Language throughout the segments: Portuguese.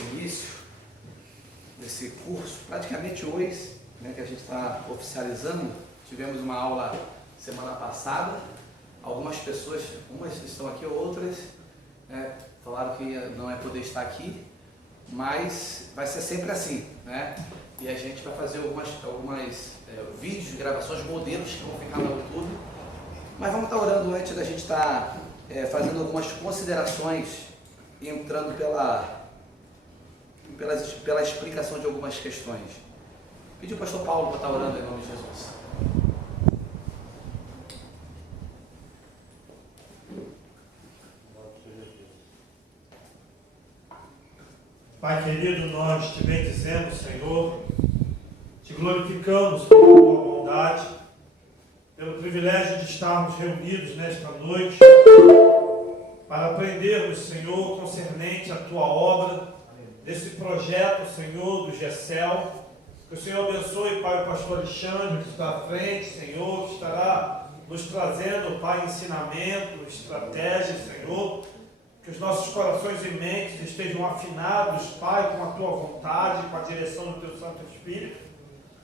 início desse curso, praticamente hoje, né, que a gente está oficializando. Tivemos uma aula semana passada, algumas pessoas, umas estão aqui, outras falaram que não é poder estar aqui, mas vai ser sempre assim, né? E a gente vai fazer algumas vídeos, gravações, modelos que vão ficar no YouTube. Mas vamos estar orando antes da gente estar fazendo algumas considerações, entrando pela explicação de algumas questões. Pedi ao pastor Paulo para estar orando em nome de Jesus. Pai querido, nós te bendizemos, Senhor, te glorificamos pela tua bondade, pelo privilégio de estarmos reunidos nesta noite para aprendermos, Senhor, concernente à tua obra, desse projeto, Senhor, do GECEL. Que o Senhor abençoe, Pai, o pastor Alexandre, que está à frente, Senhor, que estará nos trazendo, Pai, ensinamento, estratégia, Senhor. Que os nossos corações e mentes estejam afinados, Pai, com a Tua vontade, com a direção do Teu Santo Espírito.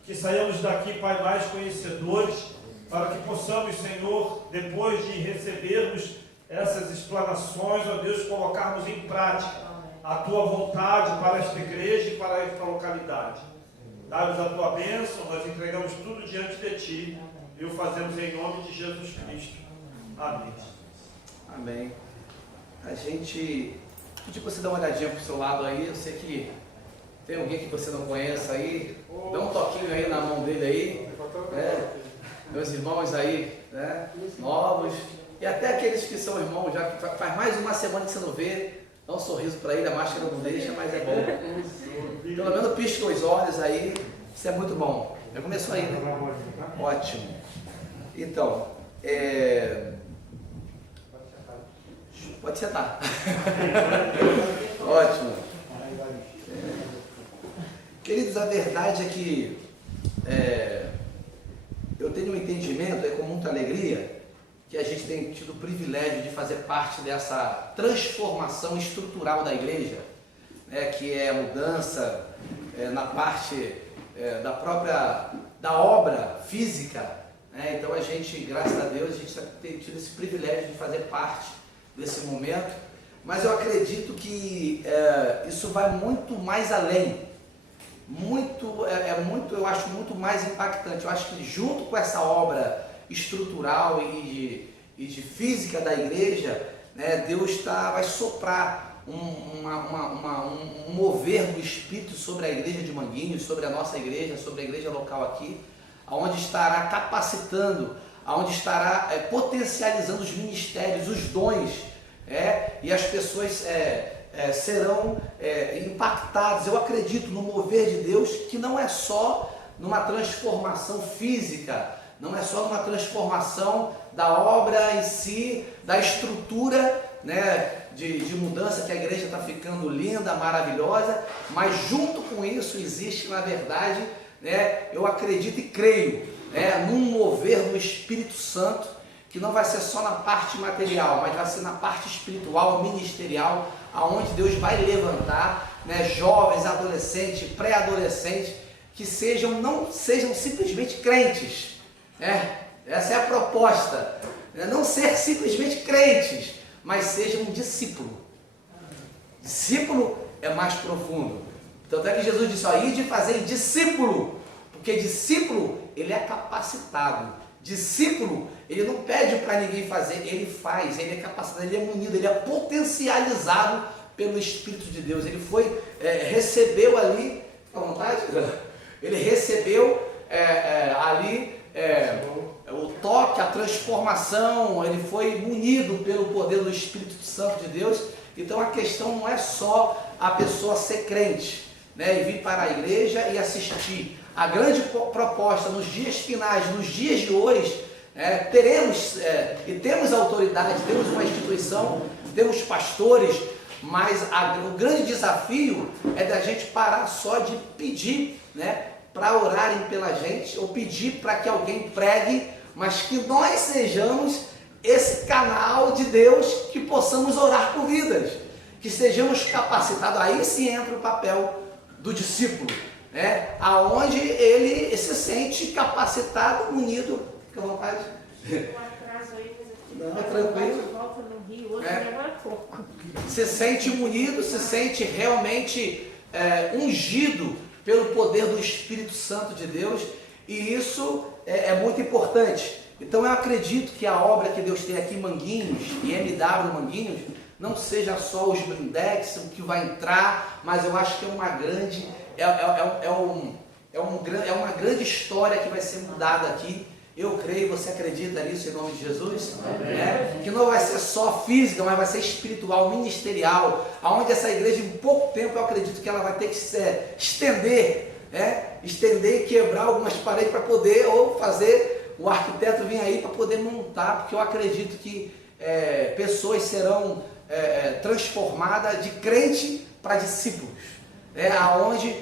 Que saiamos daqui, Pai, mais conhecedores, para que possamos, Senhor, depois de recebermos essas explanações, ó Deus, colocarmos em prática a Tua vontade para esta igreja e para esta localidade. Dá-nos a Tua bênção, nós entregamos tudo diante de Ti e o fazemos em nome de Jesus Cristo. Amém. Amém. A gente pedi para você dar uma olhadinha para o seu lado aí. Eu sei que tem alguém que você não conheça aí. Dá um toquinho aí na mão dele aí, né? Meus irmãos aí, né? Novos, e até aqueles que são irmãos já, que faz mais uma semana que você não vê. Dá um sorriso para ele, a máscara não deixa, mas é bom. Pelo menos pisca os olhos aí, isso é muito bom. Já começou aí, né? Ótimo. Então, pode sentar. Ótimo. Queridos, a verdade é que eu tenho um entendimento, com muita alegria, que a gente tem tido o privilégio de fazer parte dessa transformação estrutural da igreja, né, que é a mudança na parte da obra física, né? Então a gente, graças a Deus, a gente tem tido esse privilégio de fazer parte desse momento, mas eu acredito que isso vai muito mais além, eu acho muito mais impactante. Eu acho que junto com essa obra estrutural e de física da igreja, né, Deus vai soprar um mover do Espírito sobre a igreja de Manguinhos, sobre a nossa igreja, sobre a igreja local aqui, onde estará capacitando, onde estará potencializando os ministérios, os dons, e as pessoas serão impactadas. Eu acredito no mover de Deus, que não é só numa transformação física, não é só numa transformação da obra em si, da estrutura, né, de mudança, que a igreja está ficando linda, maravilhosa, mas junto com isso existe, na verdade, né, eu acredito e creio, num mover do Espírito Santo, que não vai ser só na parte material, mas vai ser na parte espiritual, ministerial, aonde Deus vai levantar, né, jovens, adolescentes, pré-adolescentes, que não sejam simplesmente crentes, né? Essa é a proposta, né? Não ser simplesmente crentes, mas sejam um discípulo. Discípulo é mais profundo. Tanto é que Jesus disse: ide fazer discípulo, porque discípulo, ele é capacitado. Discípulo, ele não pede para ninguém fazer, ele faz, ele é capacitado, ele é munido, ele é potencializado pelo Espírito de Deus. Ele recebeu ali, à vontade, ele recebeu ali o toque, a transformação, ele foi munido pelo poder do Espírito Santo de Deus. Então a questão não é só a pessoa ser crente, né, e vir para a igreja e assistir. A grande proposta nos dias finais, nos dias de hoje, teremos e temos autoridade, temos uma instituição, temos pastores, mas o grande desafio é da gente parar só de pedir, né, para orarem pela gente, ou pedir para que alguém pregue, mas que nós sejamos esse canal de Deus, que possamos orar por vidas. que sejamos capacitados. Aí sim entra o papel do discípulo, né? Aonde ele se sente capacitado, unido. Fica à vontade. Não, é tranquilo. Volta no Rio, hoje agora há pouco. Se sente unido, se sente realmente ungido pelo poder do Espírito Santo de Deus, e isso é muito importante. Então eu acredito que a obra que Deus tem aqui em Manguinhos, e MW Manguinhos, não seja só os blindex, o que vai entrar, mas eu acho que é uma grande, uma grande história que vai ser mudada aqui. Eu creio, você acredita nisso em nome de Jesus? Né? Que não vai ser só física, mas vai ser espiritual, ministerial, aonde essa igreja em pouco tempo eu acredito que ela vai ter que se estender, estender e quebrar algumas paredes para poder, ou fazer, o arquiteto vir aí para poder montar, porque eu acredito que pessoas serão transformadas de crente para discípulos, aonde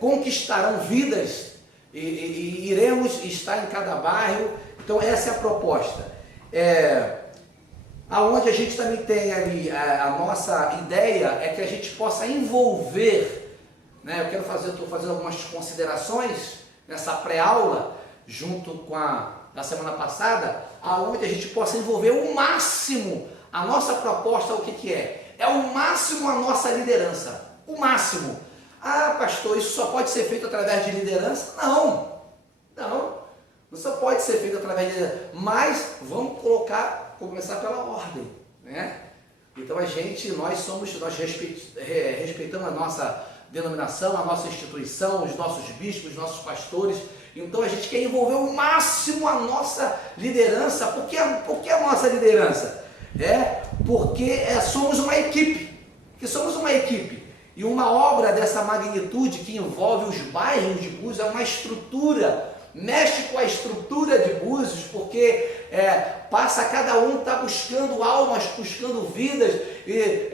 conquistarão vidas. E iremos estar em cada bairro. Então essa é a proposta. Aonde a gente também tem ali a nossa ideia é que a gente possa envolver, né? Estou fazendo algumas considerações nessa pré-aula, junto com a da semana passada, aonde a gente possa envolver o máximo. A nossa proposta, o que é? É o máximo a nossa liderança, o máximo. Ah, pastor, isso só pode ser feito através de liderança? Não, não só pode ser feito através de liderança, mas vamos começar pela ordem, né? Então nós respeitamos a nossa denominação, a nossa instituição, os nossos bispos, os nossos pastores. Então a gente quer envolver o máximo a nossa liderança. Por que a nossa liderança? Porque somos uma equipe, E uma obra dessa magnitude que envolve os bairros de Búzios é uma estrutura, mexe com a estrutura de Búzios, porque passa, cada um está buscando almas, buscando vidas, e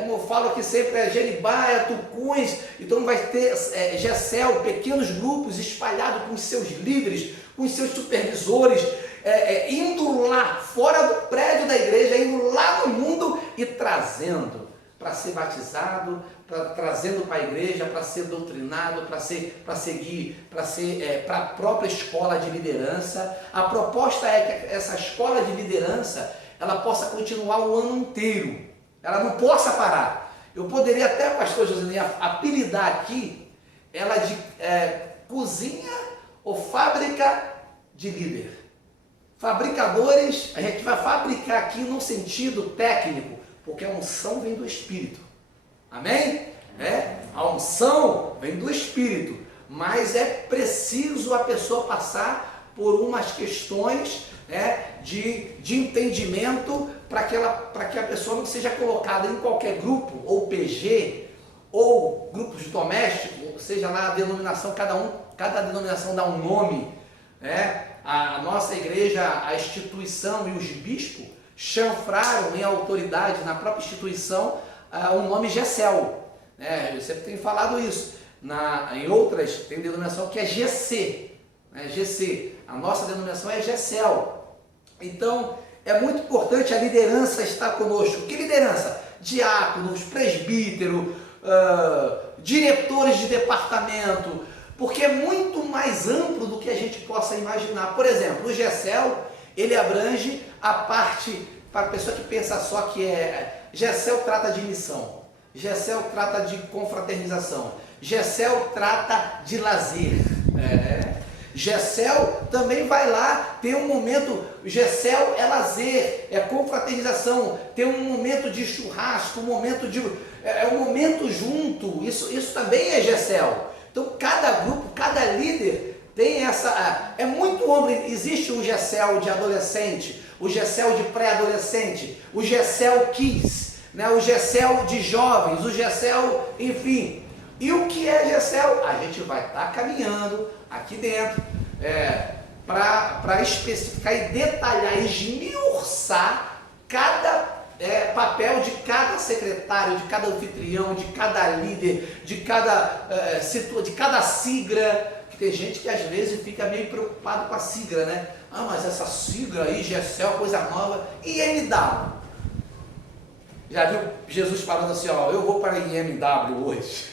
como eu falo aqui sempre, Jeribá, Tucuns, então vai ter Gessel, pequenos grupos espalhados com os seus líderes, com os seus supervisores, indo lá, fora do prédio da igreja, indo lá no mundo e trazendo para ser batizado, trazendo para a igreja, para ser doutrinado, para seguir, para a própria escola de liderança. A proposta é que essa escola de liderança, ela possa continuar o ano inteiro, ela não possa parar. Eu poderia até, pastor José, apelidar aqui ela de cozinha ou fábrica de líder. Fabricadores, a gente vai fabricar aqui no sentido técnico, porque a unção vem do Espírito, amém? A unção vem do Espírito, mas é preciso a pessoa passar por umas questões de entendimento para que a pessoa não seja colocada em qualquer grupo, ou PG, ou grupos domésticos, seja lá a denominação, cada denominação dá um nome, A nossa igreja, a instituição e os bispos chanfraram em autoridade na própria instituição o nome Gessel, eu sempre tenho falado isso. Em outras tem denominação que é GC, GC, a nossa denominação é Gessel. Então é muito importante a liderança estar conosco. Que liderança? Diáconos, presbítero, diretores de departamento, porque é muito mais amplo do que a gente possa imaginar. Por exemplo, o Gessel, ele abrange a parte, para a pessoa que pensa só que Gessel trata de missão, Gessel trata de confraternização, Gessel trata de lazer, Gessel também vai lá, tem um momento, Gessel é lazer, é confraternização, tem um momento de churrasco, um momento junto, isso também é Gessel. Então cada grupo, cada líder tem é muito amplo. Existe o Gessel de adolescente, o Gessel de pré-adolescente, o Gessel Kids, o Gessel de jovens, o Gessel, enfim. E o que é Gessel? A gente vai estar caminhando aqui dentro para especificar e detalhar, esmiuçar cada papel de cada secretário, de cada anfitrião, de cada líder, de cada sigla. Tem gente que às vezes fica meio preocupado com a sigla, mas essa sigla aí, Gessel, coisa nova, e MW? Já viu Jesus falando assim, ó, eu vou para a IMW hoje,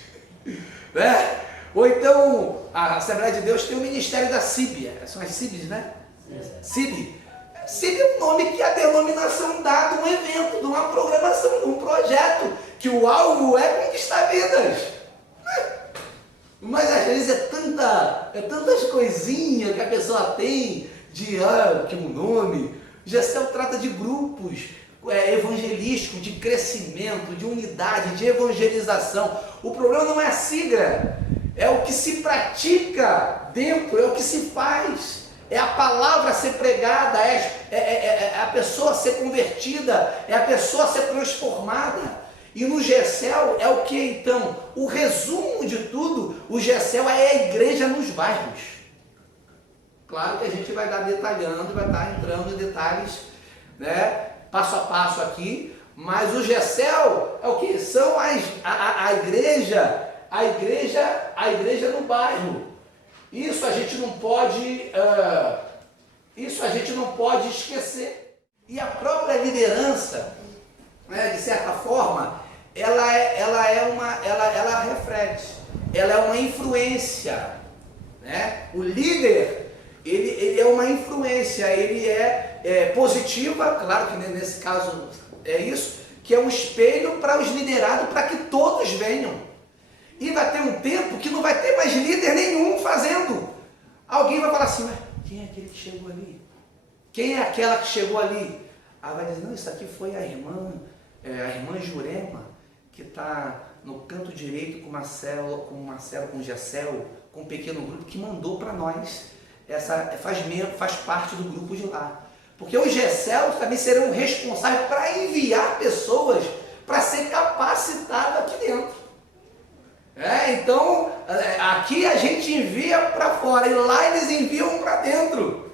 né? Ou então, a Assembleia de Deus tem o Ministério da Síbia, são as Síbias, né? Síbia. Síbia é um nome que a denominação dá de um evento, de uma programação, de um projeto, que o alvo é conquistar vidas. Mas às vezes é tantas coisinhas que a pessoa tem de que um nome. Gessel trata de grupos evangelísticos, de crescimento, de unidade, de evangelização. O problema não é a sigla, é o que se pratica dentro, é o que se faz. É a palavra ser pregada, é a pessoa ser convertida, é a pessoa ser transformada. E no Gessel é o que então? O resumo de tudo, o Gessel é a igreja nos bairros. Claro que a gente vai dar detalhando, vai estar entrando em detalhes, né, passo a passo aqui, mas o Gessel é o que? São a igreja no bairro. Isso a gente não pode esquecer. E a própria liderança, né, de certa forma, ela reflete, ela é uma influência, né? O líder, ele é uma influência, ele é positiva, claro que nesse caso é isso, que é um espelho para os liderados, para que todos venham. E vai ter um tempo que não vai ter mais líder nenhum fazendo. Alguém vai falar assim, mas quem é aquele que chegou ali? Quem é aquela que chegou ali? Ah, vai dizer, não, isso aqui foi a irmã Jurema, que está no canto direito com o Gessel, com um pequeno grupo, que mandou para nós, faz parte do grupo de lá. Porque os Gessel também serão responsáveis para enviar pessoas para ser capacitado aqui dentro. Então, aqui a gente envia para fora e lá eles enviam para dentro.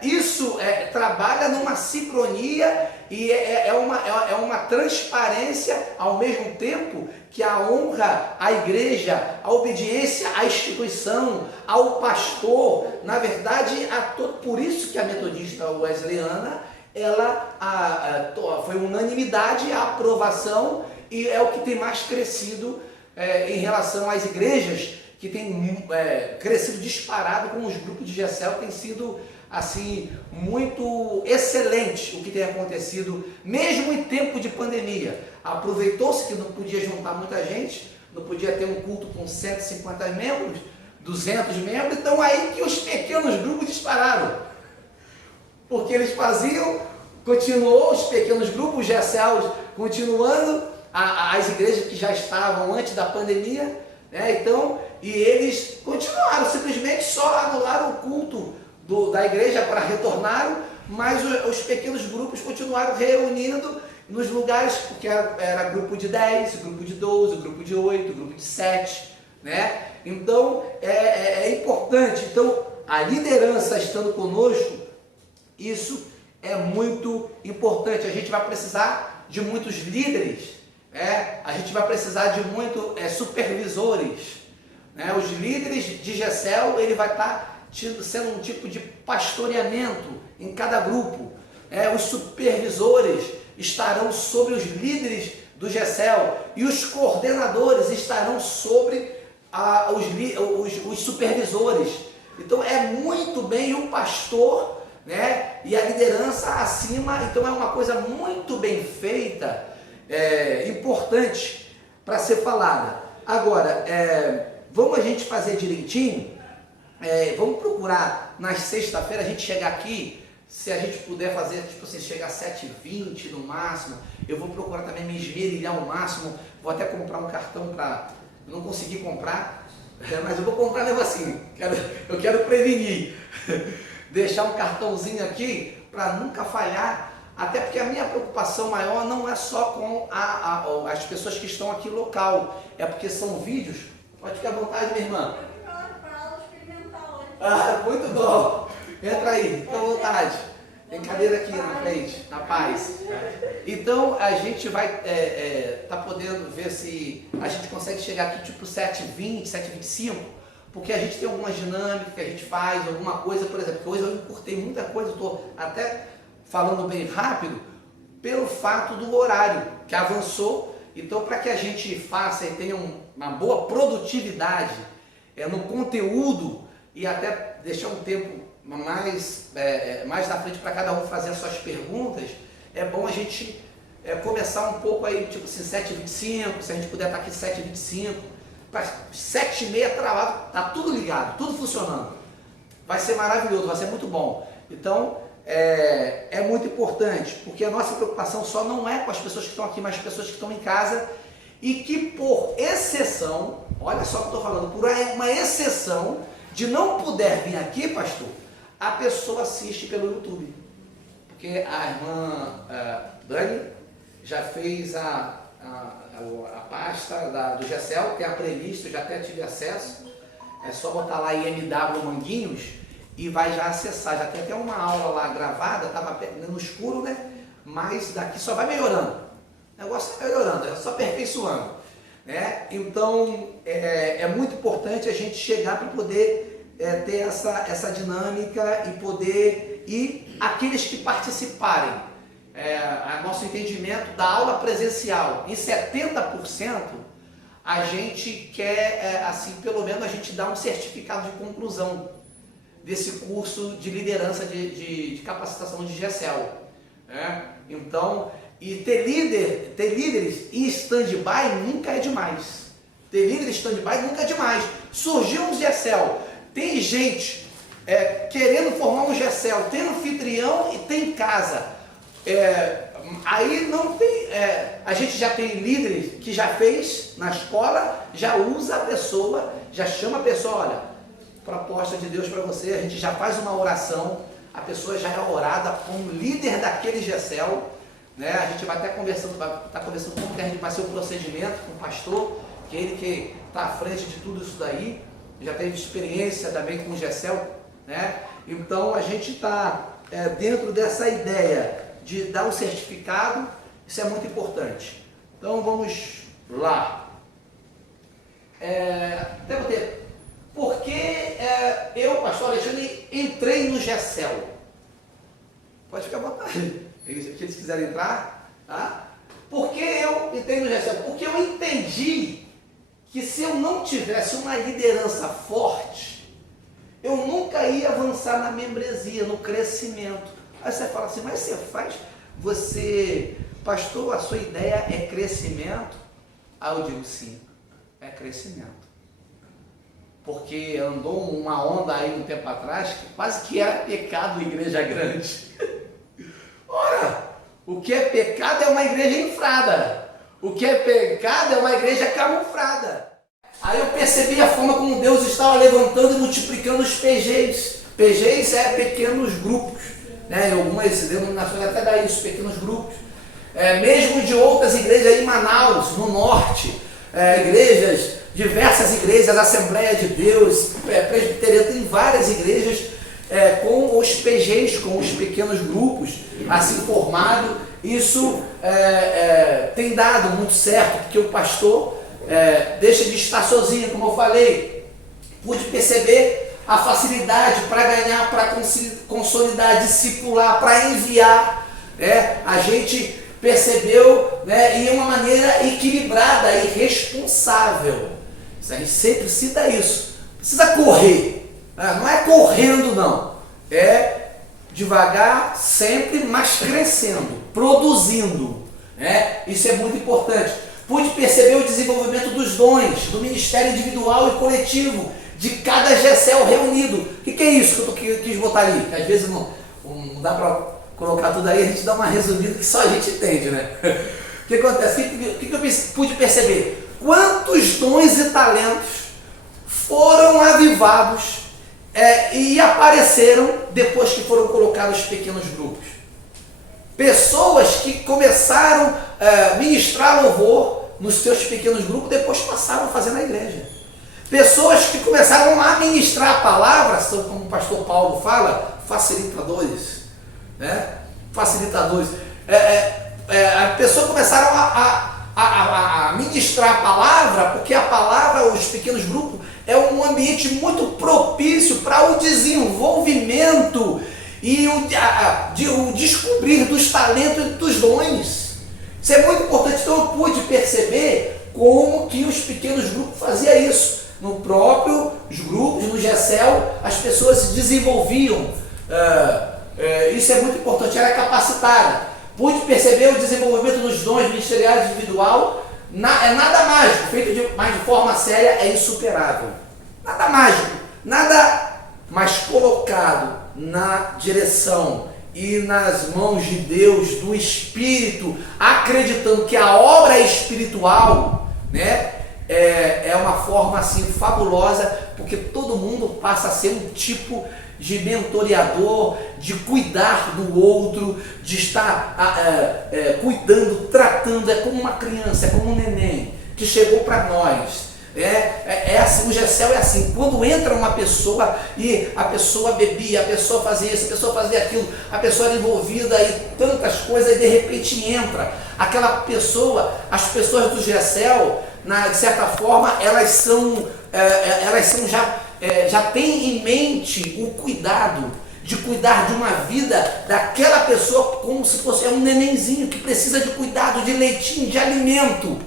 Isso trabalha numa sincronia e é uma transparência ao mesmo tempo que a honra à igreja, a obediência à instituição, ao pastor, na verdade, por isso que a metodista wesleyana, foi unanimidade, a aprovação, e é o que tem mais crescido em relação às igrejas, que tem crescido disparado com os grupos de Gessel, tem sido assim muito excelente o que tem acontecido, mesmo em tempo de pandemia. Aproveitou-se que não podia juntar muita gente, não podia ter um culto com 150 membros, 200 membros, então aí que os pequenos grupos dispararam, porque eles continuou os pequenos grupos, os Gessel continuando, as igrejas que já estavam antes da pandemia, né? Então, e eles continuaram, simplesmente só anularam o culto da igreja para retornaram, mas os pequenos grupos continuaram reunindo nos lugares, porque era grupo de 10, grupo de 12, grupo de 8, grupo de 7, né? Então, é importante. Então, a liderança estando conosco, isso é muito importante. A gente vai precisar de muitos líderes, a gente vai precisar de muitos supervisores, né? Os líderes de Gessel, ele vai estar sendo um tipo de pastoreamento em cada grupo. Os supervisores estarão sobre os líderes do Gessel e os coordenadores estarão sobre os supervisores. Então é muito bem o pastor, né, e a liderança acima. Então é uma coisa muito bem feita, importante para ser falada. Agora, vamos a gente fazer direitinho. Vamos procurar nas sexta-feiras a gente chegar aqui, se a gente puder fazer, tipo assim, chegar às 7h20 no máximo. Eu vou procurar também me esmerilhar ao máximo. Vou até comprar um cartão para não conseguir comprar, mas eu vou comprar mesmo assim. Eu quero prevenir, deixar um cartãozinho aqui para nunca falhar. Até porque a minha preocupação maior não é só com as pessoas que estão aqui local, é porque são vídeos. Pode ficar à vontade, minha irmã. Muito bom. Entra aí, fica à vontade. Tem cadeira aqui na frente, na paz. Então a gente vai tá podendo ver se a gente consegue chegar aqui tipo 7h20, 7h25, porque a gente tem algumas dinâmicas que a gente faz, alguma coisa, por exemplo, que hoje eu encurtei muita coisa, eu estou até falando bem rápido, pelo fato do horário que avançou. Então, para que a gente faça e tenha uma boa produtividade no conteúdo e até deixar um tempo mais na frente para cada um fazer as suas perguntas, é bom a gente começar um pouco aí, tipo assim, 7h25, se a gente puder estar aqui 7h25, para 7h30 travado, tá tudo ligado, tudo funcionando. Vai ser maravilhoso, vai ser muito bom. Então, é muito importante, porque a nossa preocupação só não é com as pessoas que estão aqui, mas as pessoas que estão em casa e que, por exceção, olha só o que eu estou falando, por uma exceção de não puder vir aqui, pastor, a pessoa assiste pelo YouTube. Porque a irmã Dani já fez a pasta do GECEL, tem a playlist, eu já até tive acesso. É só botar lá IMW Manguinhos e vai já acessar. Já tem até uma aula lá gravada, estava no escuro, né? Mas daqui só vai melhorando. O negócio vai melhorando, é só aperfeiçoando. Né? Então, é muito importante a gente chegar para poder ter essa dinâmica e poder ir, aqueles que participarem, a nosso entendimento da aula presencial, em 70%, a gente quer, assim, pelo menos a gente dá um certificado de conclusão desse curso de liderança de capacitação de GECEL. Né? Então, e ter líderes em stand-by nunca é demais. Ter líderes em stand-by nunca é demais. Surgiu um GECEL, tem gente querendo formar um GECEL, tem anfitrião e tem casa. Aí não tem, a gente já tem líderes que já fez na escola, já usa a pessoa, já chama a pessoa, olha, proposta de Deus para você, a gente já faz uma oração, a pessoa já é orada como líder daquele GECEL, né? A gente vai até conversando, vai conversando como vai ser o procedimento com o pastor, que ele que está à frente de tudo isso daí, já teve experiência também com o GECEL, né? Então a gente está dentro dessa ideia de dar um certificado, isso é muito importante. Então vamos lá. Devo ter. Porque eu, pastor Alexandre, entrei no GECEL. Pode ficar à vontade. Se eles quiserem entrar, tá? Por que eu entrei no GECEL? Porque eu entendi que se eu não tivesse uma liderança forte, eu nunca ia avançar na membresia, no crescimento. Aí você fala assim, mas pastor, a sua ideia é crescimento? Aí eu digo sim, é crescimento. Porque andou uma onda aí um tempo atrás, que quase que era pecado igreja grande. Ora, o que é pecado é uma igreja infrada. O que é pecado é uma igreja camuflada. Aí eu percebi a forma como Deus estava levantando e multiplicando os PGs. PGs é pequenos grupos, né? Em algumas denominações até dá isso, pequenos grupos. Mesmo de outras igrejas aí em Manaus, no norte, diversas igrejas, Assembleia de Deus, Presbiteriana, tem várias igrejas com os PGs, com os pequenos grupos, assim formado. Isso tem dado muito certo, porque o pastor deixa de estar sozinho, como eu falei. Pude perceber a facilidade para ganhar, para consolidar, discipular, para enviar. A gente percebeu, e uma maneira equilibrada e responsável. A gente sempre cita isso. Precisa correr. Não é correndo, não. É devagar, sempre, mas crescendo, produzindo. Isso é muito importante. Pude perceber o desenvolvimento dos dons, do ministério individual e coletivo, de cada GECEL reunido. O que é isso que eu quis botar ali? Que às vezes não dá para colocar tudo aí, a gente dá uma resumida que só a gente entende, né? O que acontece? O que eu pude perceber? Quantos dons e talentos foram avivados e apareceram depois que foram colocados pequenos grupos. Pessoas que começaram a ministrar louvor nos seus pequenos grupos, depois passaram a fazer na igreja. Pessoas que começaram a ministrar a palavra, são, como o pastor Paulo fala, facilitadores. Facilitadores. As pessoas começaram a ministrar a palavra, porque a palavra, os pequenos grupos, é um ambiente muito propício para o desenvolvimento e o descobrir dos talentos e dos dons. Isso é muito importante. Então eu pude perceber como que os pequenos grupos faziam isso. No próprio grupos, no GECEL, as pessoas se desenvolviam. Isso é muito importante, era capacitada. Pude perceber o desenvolvimento dos dons ministeriais individual. É nada mágico, feito mas de forma séria é insuperável. Nada mágico, nada mais colocado na direção e nas mãos de Deus, do Espírito, acreditando que a obra é espiritual, né? É uma forma assim fabulosa, porque todo mundo passa a ser um tipo de mentoreador, de cuidar do outro, de estar cuidando, tratando. É como uma criança, é como um neném que chegou para nós. Assim, o GECEL é assim, quando entra uma pessoa e a pessoa bebia, a pessoa fazia isso, a pessoa fazia aquilo, a pessoa era envolvida em tantas coisas e de repente entra aquela pessoa. As pessoas do GECEL, de certa forma, elas são já têm em mente o cuidado de cuidar de uma vida daquela pessoa como se fosse um nenenzinho que precisa de cuidado, de leitinho, de alimento.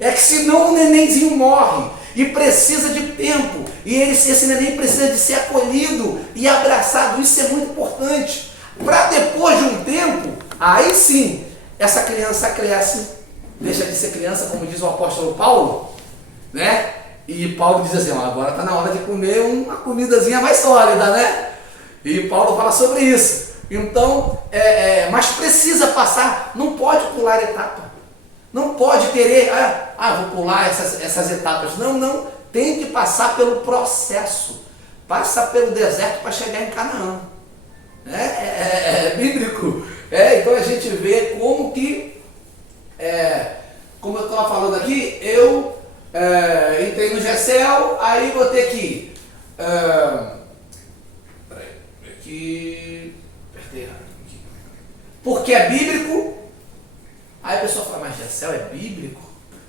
É que senão o nenenzinho morre e precisa de tempo, e esse neném precisa de ser acolhido e abraçado. Isso é muito importante, para depois de um tempo, aí sim, essa criança cresce, deixa de ser criança, como diz o apóstolo Paulo, né? E Paulo diz assim, agora está na hora de comer uma comidazinha mais sólida, né? E Paulo fala sobre isso. Então, mas precisa passar, não pode pular etapa. Não pode querer, vou pular essas etapas. Não, tem que passar pelo processo. Passa pelo deserto para chegar em Canaã. É bíblico. Então a gente vê como que, como eu estava falando aqui, eu entrei no GECEL, aí vou ter que porque é bíblico. Aí a pessoa fala, mas GECEL é bíblico?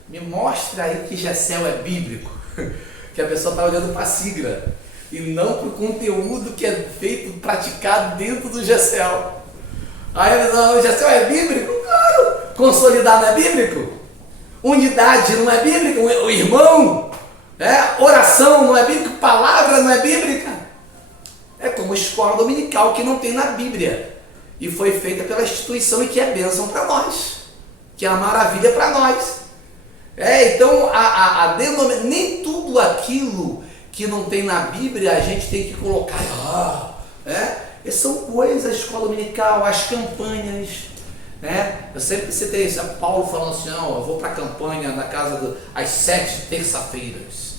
Me mostra aí que GECEL é bíblico. Que a pessoa está olhando para a sigla e não para o conteúdo que é feito, praticado dentro do GECEL. Aí a pessoa fala, o GECEL é bíblico? Claro! Consolidar não é bíblico? Unidade não é bíblica? O irmão? Oração não é bíblica? Palavra não é bíblica? É como escola dominical que não tem na Bíblia. E foi feita pela instituição e que é bênção para nós. Que é uma maravilha para nós. Então, nem tudo aquilo que não tem na Bíblia a gente tem que colocar. São coisas, escola dominical, as campanhas. Eu sempre citei isso, Paulo falando assim, eu vou para a campanha na casa às 7 terça-feiras.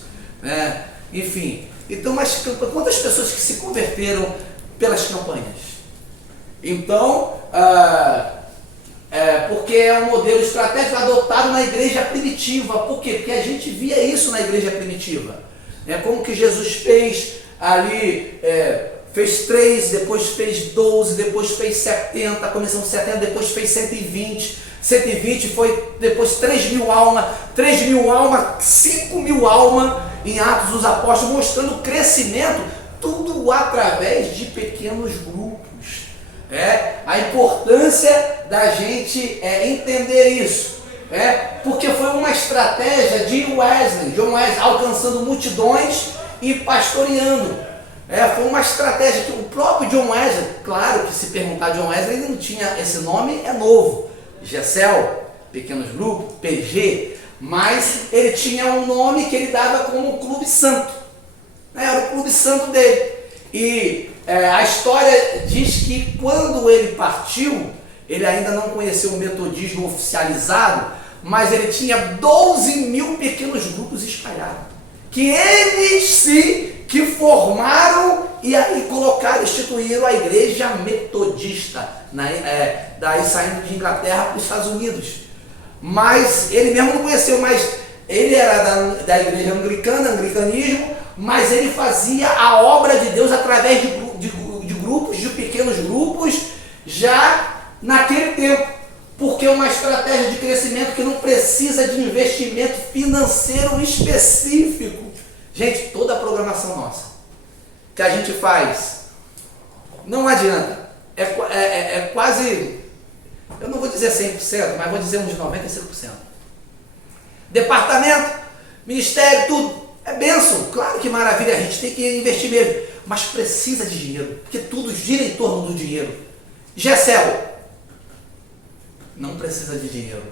Enfim, então, mas quantas pessoas que se converteram pelas campanhas? Então, porque é um modelo estratégico adotado na igreja primitiva. Por quê? Porque a gente via isso na igreja primitiva. Como que Jesus fez ali, fez 3, depois fez 12, depois fez 70, começando 70, depois fez 120. 120 foi depois 3.000 almas, 5.000 almas em Atos dos Apóstolos, mostrando o crescimento, tudo através de pequenos grupos. A importância da gente entender isso, porque foi uma estratégia de John Wesley, alcançando multidões e pastoreando. Foi uma estratégia que o próprio John Wesley, claro que se perguntar John Wesley, ele não tinha esse nome, é novo, GECEL, pequenos grupos, PG, mas ele tinha um nome que ele dava como Clube Santo, era o Clube Santo dele. E a história diz que quando ele partiu, ele ainda não conheceu o metodismo oficializado, mas ele tinha 12.000 pequenos grupos espalhados, que eles que formaram e aí colocaram, instituíram a igreja metodista, daí saindo de Inglaterra para os Estados Unidos. Mas ele mesmo não conheceu, mas ele era da igreja anglicana, anglicanismo, mas ele fazia a obra de Deus através de grupos, de pequenos grupos, já naquele tempo, porque é uma estratégia de crescimento que não precisa de investimento financeiro específico. Gente, toda a programação nossa que a gente faz Não adianta. É quase, eu não vou dizer 100%, mas vou dizer uns 95%. Departamento, ministério, tudo. É bênção. Claro que maravilha, a gente tem que investir mesmo. Mas precisa de dinheiro, porque tudo gira em torno do dinheiro. Gessel não precisa de dinheiro.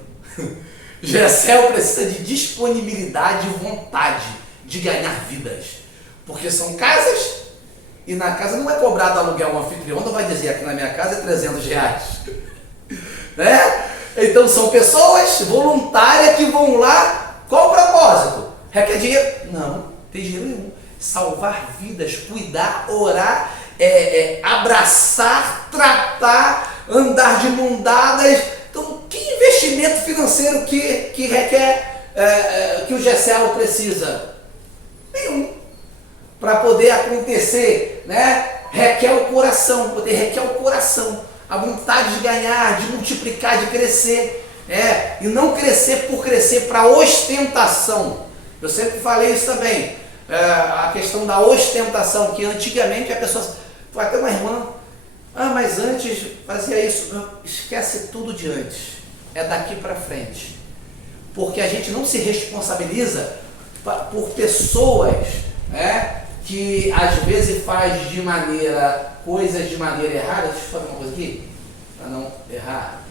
Gessel precisa de disponibilidade e vontade de ganhar vidas. Porque são casas, e na casa não é cobrado aluguel, um anfitrião não vai dizer aqui na minha casa é R$300. Né? Então são pessoas voluntárias que vão lá. Qual o propósito? Requer dinheiro? Não, tem dinheiro nenhum. Salvar vidas, cuidar, orar, abraçar, tratar, andar de mão dadas. Então, que investimento financeiro que requer, que o Gessel precisa? Nenhum. Para poder acontecer, né? Requer o coração, requer o coração, a vontade de ganhar, de multiplicar, de crescer, e não crescer por crescer para ostentação. Eu sempre falei isso também, a questão da ostentação, que antigamente a pessoa, foi até uma irmã, mas antes fazia isso. Não, esquece tudo de antes, é daqui para frente, porque a gente não se responsabiliza por pessoas, que às vezes faz coisas de maneira errada. Deixa eu fazer uma coisa aqui, para não errar.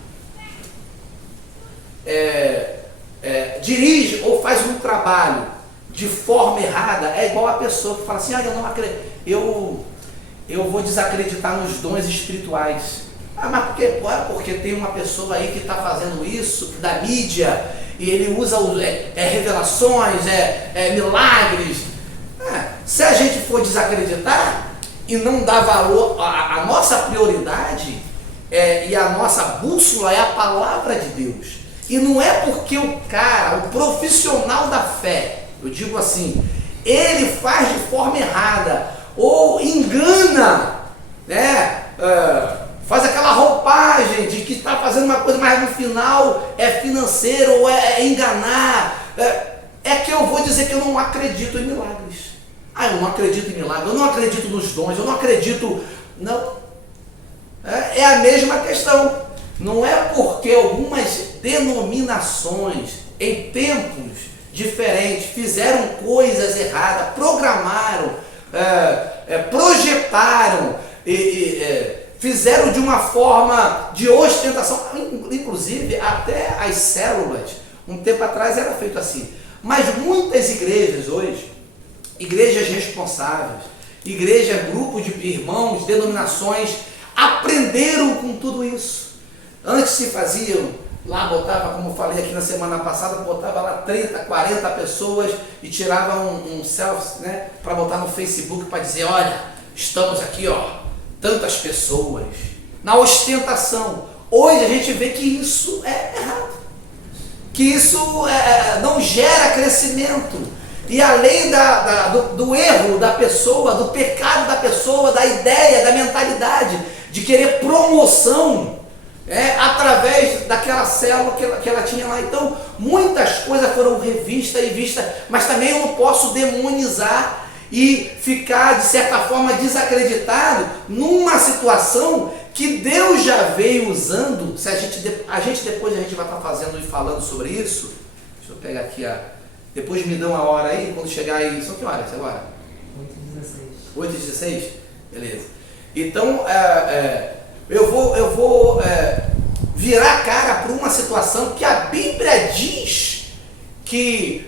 Dirige ou faz um trabalho de forma errada, é igual a pessoa que fala assim, eu não acredito, eu vou desacreditar nos dons espirituais. Mas por quê? Porque tem uma pessoa aí que está fazendo isso, da mídia, e ele usa revelações, milagres. Se a gente for desacreditar e não dar valor, a nossa prioridade e a nossa bússola é a palavra de Deus. E não é porque o profissional da fé, eu digo assim, ele faz de forma errada ou engana, faz aquela roupagem de que está fazendo uma coisa, mas no final é financeiro ou é enganar, que eu vou dizer que eu não acredito em milagres. Eu não acredito em milagres, eu não acredito nos dons, eu não acredito. Não. É a mesma questão. Não é porque algumas denominações em tempos diferentes fizeram coisas erradas, programaram, projetaram, fizeram de uma forma de ostentação, inclusive até as células, um tempo atrás era feito assim. Mas muitas igrejas hoje, igrejas responsáveis, igrejas, grupos de irmãos, denominações, aprenderam com tudo isso. Antes se faziam, lá botava, como eu falei aqui na semana passada, botava lá 30, 40 pessoas e tirava um selfie, para botar no Facebook para dizer, olha, estamos aqui, tantas pessoas, na ostentação. Hoje a gente vê que isso é errado, que isso não gera crescimento. E além do erro da pessoa, do pecado da pessoa, da ideia, da mentalidade de querer promoção, através daquela célula que ela tinha lá. Então, muitas coisas foram revistas e vistas, mas também eu não posso demonizar e ficar, de certa forma, desacreditado numa situação que Deus já veio usando. Se depois a gente vai estar fazendo e falando sobre isso. Deixa eu pegar aqui depois me dá uma hora aí, quando chegar aí. São que horas agora? 8h16? 8h16? Beleza. Então, eu vou virar a cara para uma situação que a Bíblia diz que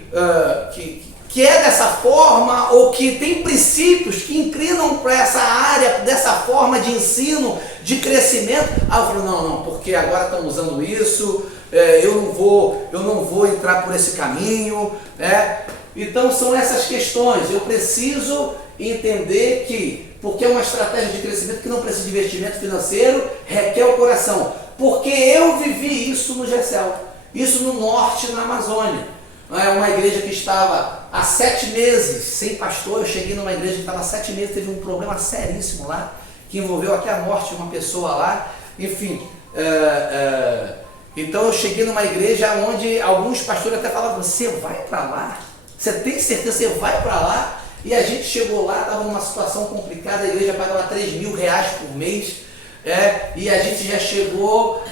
é dessa forma, ou que tem princípios que inclinam para essa área, dessa forma de ensino, de crescimento. Eu falo, não, porque agora estão usando isso, eu não vou entrar por esse caminho, Então são essas questões. Eu preciso entender que, porque é uma estratégia de crescimento que não precisa de investimento financeiro, requer o coração. Porque eu vivi isso no Gessel, isso no norte, na Amazônia. Uma igreja que estava há 7 meses sem pastor. Eu cheguei numa igreja que estava há 7 meses, teve um problema seríssimo lá, que envolveu até a morte de uma pessoa lá. Enfim, então eu cheguei numa igreja onde alguns pastores até falavam, você vai para lá? Você tem certeza que você vai para lá? E a gente chegou lá, estava numa situação complicada, a igreja pagava R$3.000 por mês, e a gente já chegou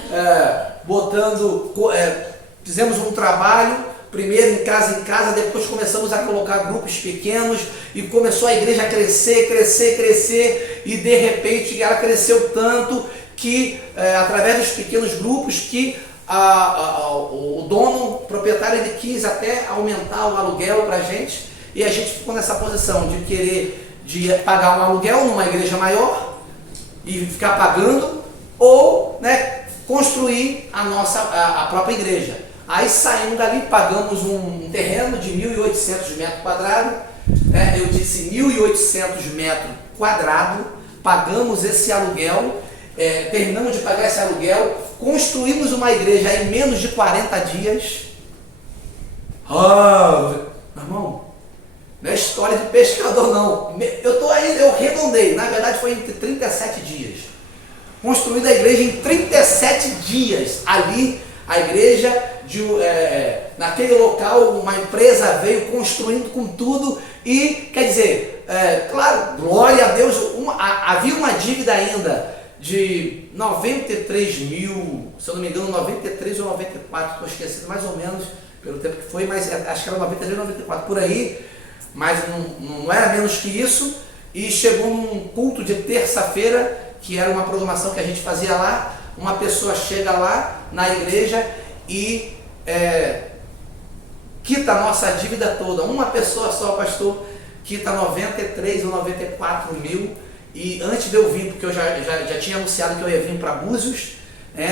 fizemos um trabalho, primeiro em casa, depois começamos a colocar grupos pequenos e começou a igreja a crescer, e de repente ela cresceu tanto que, através dos pequenos grupos, que o dono, o proprietário, ele quis até aumentar o aluguel para a gente, e a gente ficou nessa posição de querer pagar um aluguel numa igreja maior e ficar pagando, ou, né, construir a própria igreja. Aí saímos dali, pagamos um terreno de 1.800 metros quadrados, eu disse 1.800 metros quadrados, pagamos esse aluguel, terminamos de pagar esse aluguel, construímos uma igreja em menos de 40 dias. Irmão, não é história de pescador não, eu redondei, na verdade foi entre 37 dias, construída a igreja em 37 dias, ali a igreja, naquele local, uma empresa veio construindo com tudo, e quer dizer, claro, glória a Deus, havia uma dívida ainda de 93 mil, se eu não me engano, 93 ou 94, estou esquecido mais ou menos pelo tempo que foi, mas acho que era 93 ou 94, por aí, mas não era menos que isso. E chegou num culto de terça-feira, que era uma programação que a gente fazia lá, uma pessoa chega lá na igreja e quita a nossa dívida toda, uma pessoa só, pastor, quita 93 ou 94 mil, e antes de eu vir, porque eu já tinha anunciado que eu ia vir para Búzios,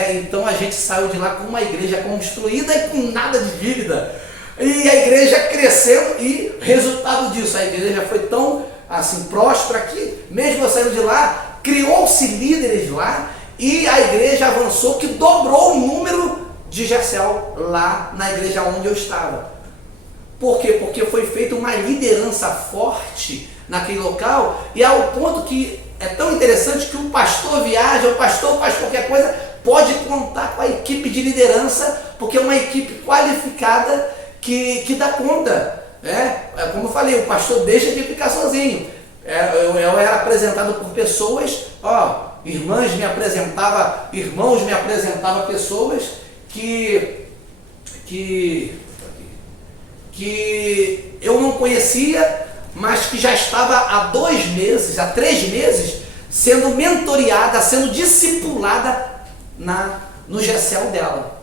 então a gente saiu de lá com uma igreja construída e com nada de dívida, e a igreja crescendo, e resultado disso, a igreja foi tão assim próspera que, mesmo eu saindo de lá, criou-se líderes lá, e a igreja avançou, que dobrou o número de Gessel lá na igreja onde eu estava. Por quê? Porque foi feita uma liderança forte naquele local, e ao ponto que é tão interessante que o pastor viaja, o pastor faz qualquer coisa, pode contar com a equipe de liderança, porque é uma equipe qualificada que dá conta. Como eu falei, o pastor deixa de ficar sozinho. Eu era apresentado por pessoas, irmãos me apresentavam pessoas que eu não conhecia, mas que já estava há 2 meses, há 3 meses, sendo mentoreada, sendo discipulada no Gessel dela.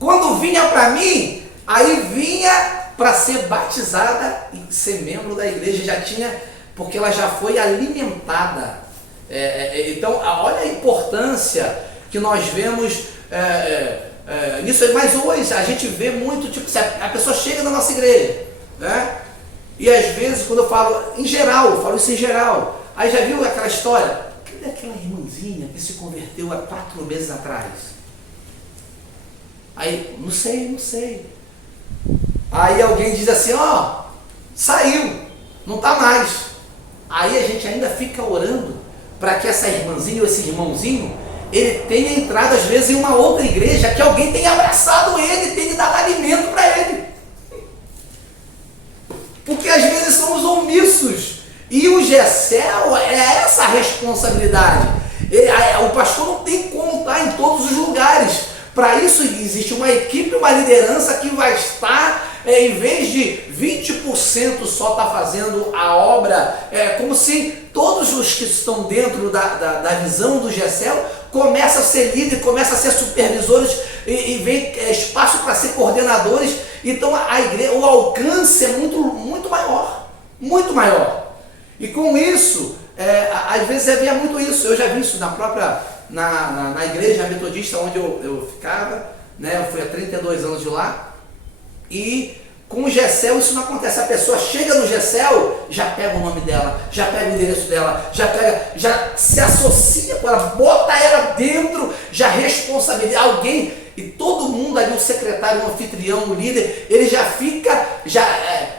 Quando vinha para mim, aí vinha para ser batizada e ser membro da igreja, já tinha, porque ela já foi alimentada. Então, olha a importância que nós vemos nisso. Mas hoje a gente vê muito, tipo, a pessoa chega na nossa igreja, né? E às vezes, quando eu falo em geral, eu falo isso em geral, aí já viu aquela história? Cadê aquela irmãzinha que se converteu há 4 meses atrás? Aí, não sei. Aí alguém diz assim, saiu, não está mais. Aí a gente ainda fica orando para que essa irmãzinha ou esse irmãozinho, ele tenha entrado às vezes em uma outra igreja, que alguém tenha abraçado ele, tenha dado alimento para ele. Porque às vezes somos omissos, e o Gessel é essa a responsabilidade. O pastor não tem como estar em todos os lugares. Para isso existe uma equipe, uma liderança que vai estar, em vez de 20% só estar fazendo a obra, como se todos os que estão dentro da visão do Gessel começam a ser líderes, começam a ser supervisores, e vem espaço para ser coordenadores. Então a igreja, o alcance é muito maior, muito maior. E com isso, às vezes havia muito isso. Eu já vi isso na igreja metodista onde eu ficava, né? Eu fui há 32 anos de lá, e com o Gessel isso não acontece. A pessoa chega no Gessel, já pega o nome dela, já pega o endereço dela, já se associa com ela, bota ela dentro, já responsabiliza alguém, e todo mundo ali, o secretário, o anfitrião, o líder, ele já fica,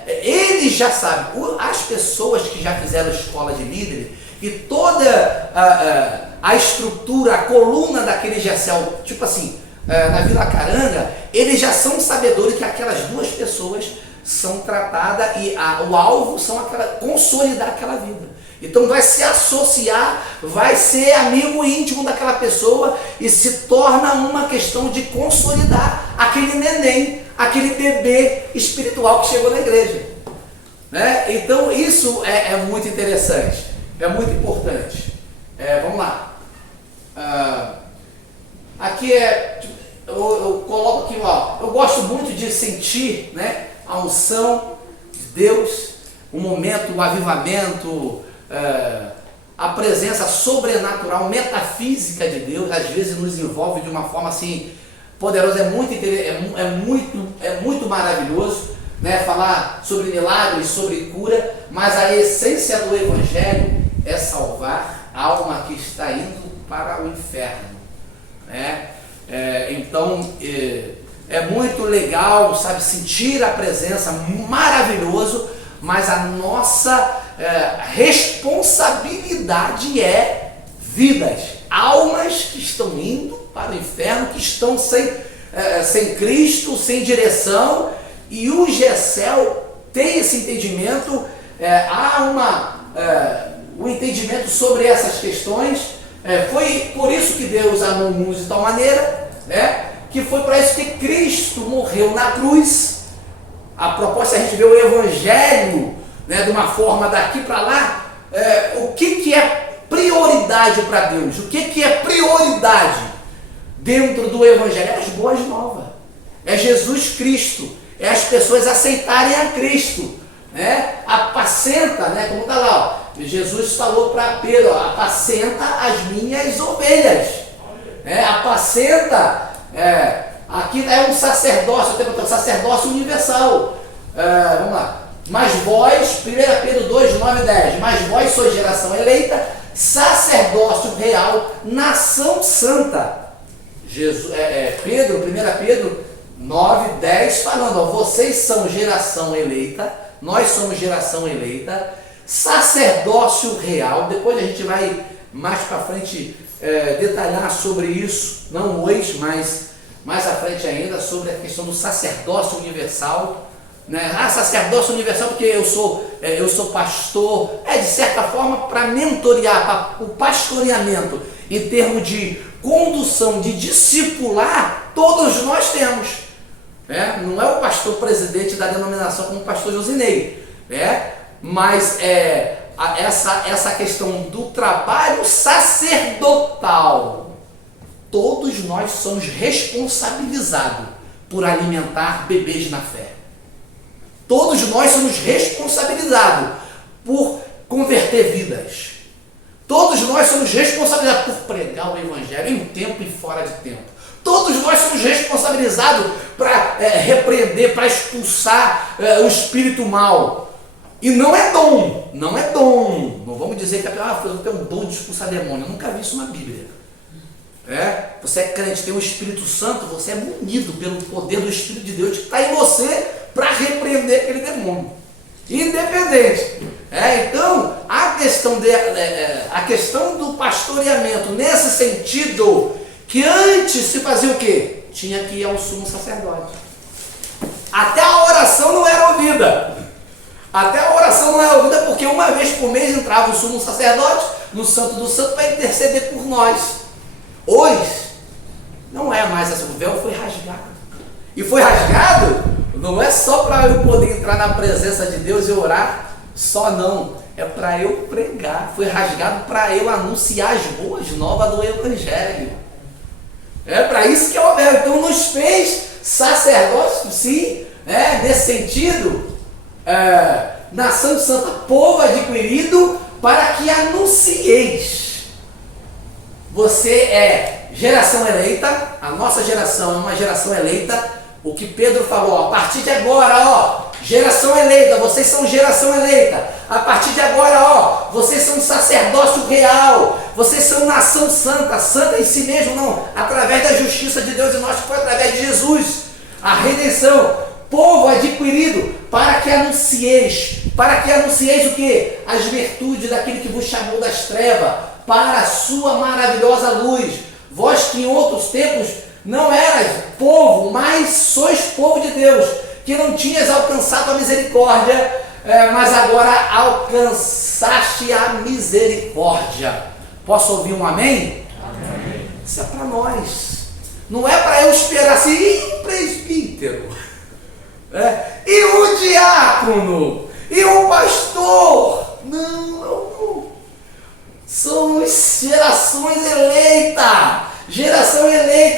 ele já sabe. As pessoas que já fizeram a escola de líder e toda a estrutura, a coluna daquele Gessel, tipo assim, na Vila Caranga, eles já são sabedores que aquelas 2 pessoas são tratadas e o alvo são consolidar aquela vida. Então vai se associar, vai ser amigo íntimo daquela pessoa e se torna uma questão de consolidar aquele neném, aquele bebê espiritual que chegou na igreja. Né? Então isso é muito interessante, é muito importante. Vamos lá. Aqui eu coloco aqui, ó, eu gosto muito de sentir, né, a unção de Deus, o momento, o avivamento, a presença sobrenatural, metafísica de Deus, às vezes nos envolve de uma forma assim poderosa, é muito maravilhoso, né, falar sobre milagres, sobre cura, mas a essência do Evangelho é salvar a alma que está indo para o inferno, né? Então é muito legal, sabe, sentir a presença, maravilhoso, mas a nossa responsabilidade é vidas, almas que estão indo para o inferno, que estão sem Cristo, sem direção, e o GECEL tem esse entendimento, há um entendimento sobre essas questões. Foi por isso que Deus amou o mundo de tal maneira, né, que foi para isso que Cristo morreu na cruz. A proposta é a gente ver o Evangelho, né, de uma forma daqui para lá. O que é prioridade para Deus? O que é prioridade dentro do Evangelho? É as boas novas, é Jesus Cristo, é as pessoas aceitarem a Cristo, né? Apacenta, né, como está lá, ó, Jesus falou para Pedro, ó, apacenta as minhas ovelhas, apacenta, aqui é um sacerdócio, um sacerdócio universal. Vamos lá, mas vós, 1 Pedro 2, 9 e 10, mas vós sois geração eleita, sacerdócio real, nação santa. Pedro, 1 Pedro 9, 10, falando, ó, vocês são geração eleita, nós somos geração eleita, sacerdócio real. Depois a gente vai mais para frente detalhar sobre isso, não hoje, mas mais à frente ainda, sobre a questão do sacerdócio universal, né? Sacerdócio universal porque eu sou pastor, de certa forma para mentorear, para o pastoreamento, em termos de condução, de discipular, todos nós temos. Não é o pastor presidente da denominação como o pastor Josinei, mas essa questão do trabalho sacerdotal, todos nós somos responsabilizados por alimentar bebês na fé. Todos nós somos responsabilizados por converter vidas. Todos nós somos responsabilizados por pregar o Evangelho em tempo e fora de tempo. Todos nós somos responsabilizados para repreender, para expulsar o espírito mal. E não é dom. Não vamos dizer que você tem um dom de expulsar demônio. Eu nunca vi isso na Bíblia. Você é crente, tem o Espírito Santo, você é munido pelo poder do Espírito de Deus que está em você para repreender aquele demônio. Independente. Então, a questão do pastoreamento, nesse sentido, que antes se fazia o quê? Tinha que ir ao sumo sacerdote. Até a oração não era ouvida. Porque uma vez por mês entrava o sumo sacerdote no Santo do Santo para interceder por nós. Hoje, não é mais assim, o véu foi rasgado. E foi rasgado, não é só para eu poder entrar na presença de Deus e orar, só não. É para eu pregar. Foi rasgado para eu anunciar as boas novas do Evangelho. É para isso que é o véu. Então nos fez sacerdócio, sim, nesse sentido, nação santa, povo adquirido, para que anuncieis. Você é geração eleita, a nossa geração é uma geração eleita. O que Pedro falou, a partir de agora, geração eleita, vocês são geração eleita. A partir de agora, vocês são sacerdócio real, vocês são nação santa, santa em si mesmo, não, através da justiça de Deus, e nós que foi através de Jesus, a redenção, povo adquirido, para que anuncieis o que? As virtudes daquele que vos chamou das trevas, para a sua maravilhosa luz. Vós que em outros tempos não eras povo, mas sois povo de Deus, que não tinhas alcançado a misericórdia, mas agora alcançaste a misericórdia. Posso ouvir um amém? Amém. Isso é para nós. Não é para eu esperar assim, e o presbítero? E o diácono? E o pastor? Não. Somos geração eleita,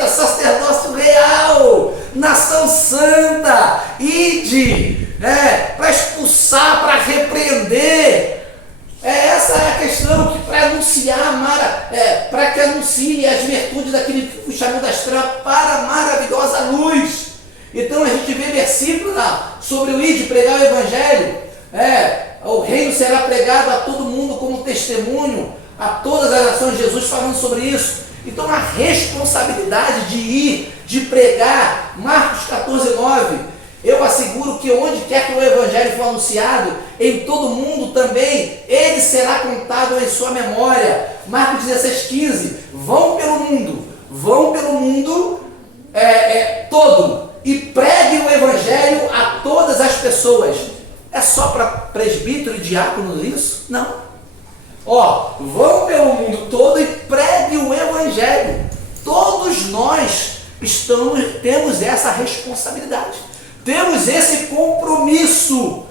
sacerdócio real, nação santa, ide, para expulsar, para repreender. Essa é a questão, para anunciar, para que anuncie as virtudes daquele que foi chamado das trevas para a maravilhosa luz. Então a gente vê versículo sobre o ide, pregar o evangelho, o reino será pregado a todo mundo como testemunho, a todas as nações, Jesus falando sobre isso. Então a responsabilidade de ir, de pregar, Marcos 14:9, eu asseguro que onde quer que o evangelho for anunciado, em todo mundo também, ele será contado em sua memória. Marcos 16:15, vão pelo mundo todo e preguem o evangelho a todas as pessoas. É só para presbítero e diácono isso? Não. Vão pelo mundo todo e pregue o evangelho. Todos nós temos essa responsabilidade, temos esse compromisso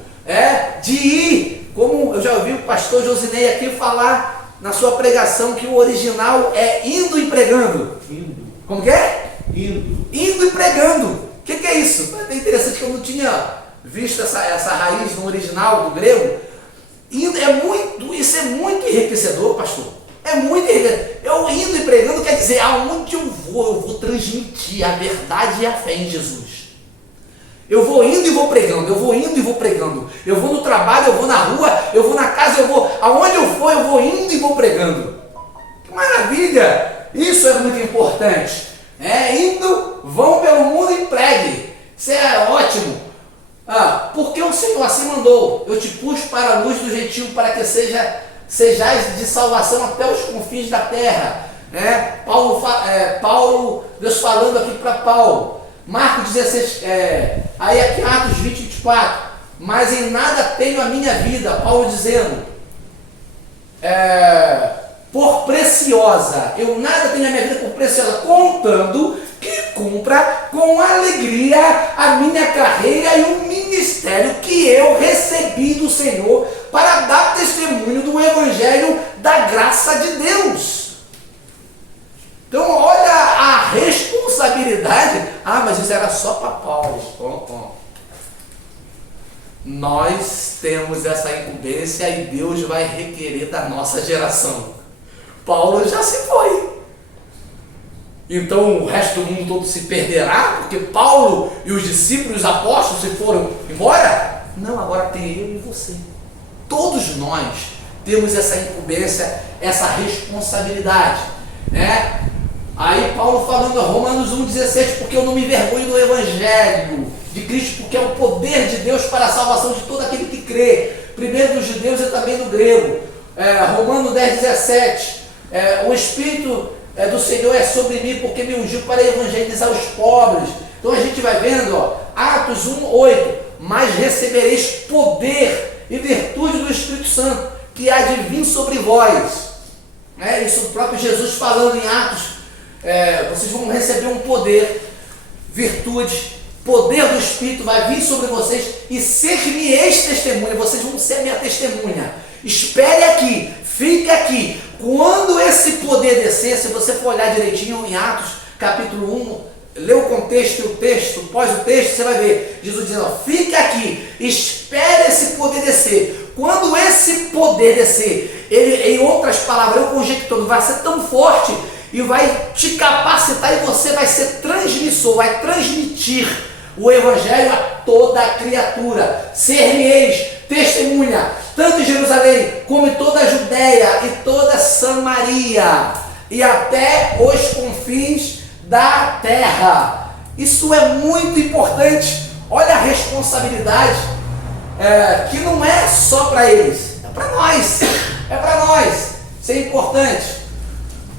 de ir, como eu já ouvi o pastor Josinei aqui falar na sua pregação, que o original é indo e pregando. Como que é? Indo e pregando. O que é isso? É interessante que eu não tinha visto essa raiz no original do grego. Isso é muito enriquecedor, pastor. É muito enriquecedor. Eu indo e pregando quer dizer, aonde eu vou transmitir a verdade e a fé em Jesus. Eu vou indo e vou pregando, eu vou no trabalho, eu vou na rua, eu vou na casa, aonde eu for, eu vou indo e vou pregando. Que maravilha! Isso é muito importante. Vão pelo mundo e pregue. Isso é ótimo. Porque o Senhor assim mandou, eu te pus para a luz do gentio, para que sejais de salvação até os confins da terra. Paulo, Deus falando aqui para Paulo, Marcos 16, aí aqui Atos 20:24, mas em nada tenho a minha vida, Paulo dizendo, por preciosa, eu nada tenho a minha vida por preciosa, contando que cumpra com alegria a minha carreira e o ministério que eu recebi do Senhor para dar testemunho do evangelho da graça de Deus. Então olha a responsabilidade. Mas isso era só para Paulo. Nós temos essa incumbência e Deus vai requerer da nossa geração. Paulo já se foi. Então o resto do mundo todo se perderá, porque Paulo e os discípulos, os apóstolos se foram embora? Não, agora tem eu e você. Todos nós temos essa incumbência, essa responsabilidade. Aí Paulo falando em Romanos 1,16, porque eu não me envergonho do evangelho de Cristo, porque é o poder de Deus para a salvação de todo aquele que crê, primeiro dos judeus e também do grego. Romanos 10,17, o Espírito do Senhor é sobre mim, porque me ungiu para evangelizar os pobres. Então a gente vai vendo, Atos 1:8, mas recebereis poder e virtude do Espírito Santo, que há de vir sobre vós. Isso o próprio Jesus falando em Atos, vocês vão receber um poder, virtude, poder do Espírito vai vir sobre vocês e ser-me-eis testemunha, vocês vão ser a minha testemunha. Espere aqui, fique aqui. Quando esse poder descer, se você for olhar direitinho em Atos capítulo 1, lê o contexto e o texto, pós o texto, você vai ver Jesus dizendo, fique aqui, espere esse poder descer. Quando esse poder descer, ele, em outras palavras, eu conjecturo, vai ser tão forte e vai te capacitar e você vai ser transmissor, vai transmitir o evangelho a toda a criatura. Ser-me-eis testemunha, tanto em Jerusalém, como em toda a Judéia e toda a Samaria, e até os confins da terra. Isso é muito importante. Olha a responsabilidade, que não é só para eles, é para nós. Isso é importante.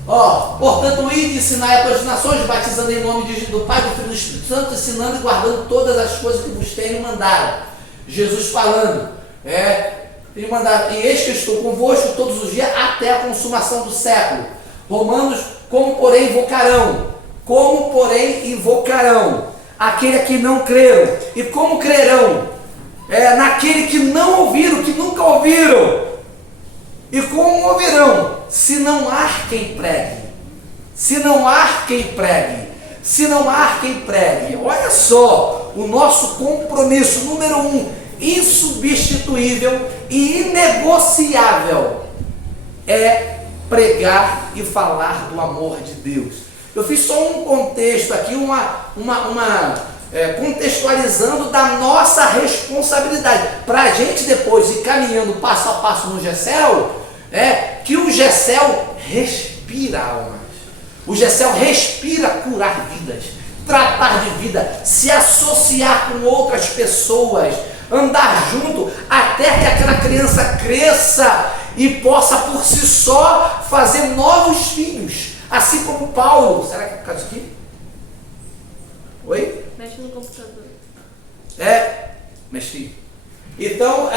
Portanto, ide e ensinai a todas as nações, batizando em nome do Pai, do Filho e do Espírito Santo, ensinando e guardando todas as coisas que vos tenho mandado. Jesus falando, tenho mandado, e eis que estou convosco todos os dias até a consumação do século. Romanos, como porém invocarão aquele a que não creram, e como crerão naquele que não ouviram, que nunca ouviram, e como ouvirão, se não há quem pregue, se não há quem pregue, se não há quem pregue. Olha só, o nosso compromisso número 1, insubstituível e inegociável, é pregar e falar do amor de Deus. Eu fiz só um contexto aqui, contextualizando da nossa responsabilidade, para a gente depois ir caminhando passo a passo no GECEL, que o GECEL respira almas, o GECEL respira curar vidas, tratar de vida, se associar com outras pessoas, andar junto até que aquela criança cresça e possa por si só fazer novos filhos, assim como Paulo. Será que é por causa disso aqui? Oi? Mexe no computador. Mexi. Então,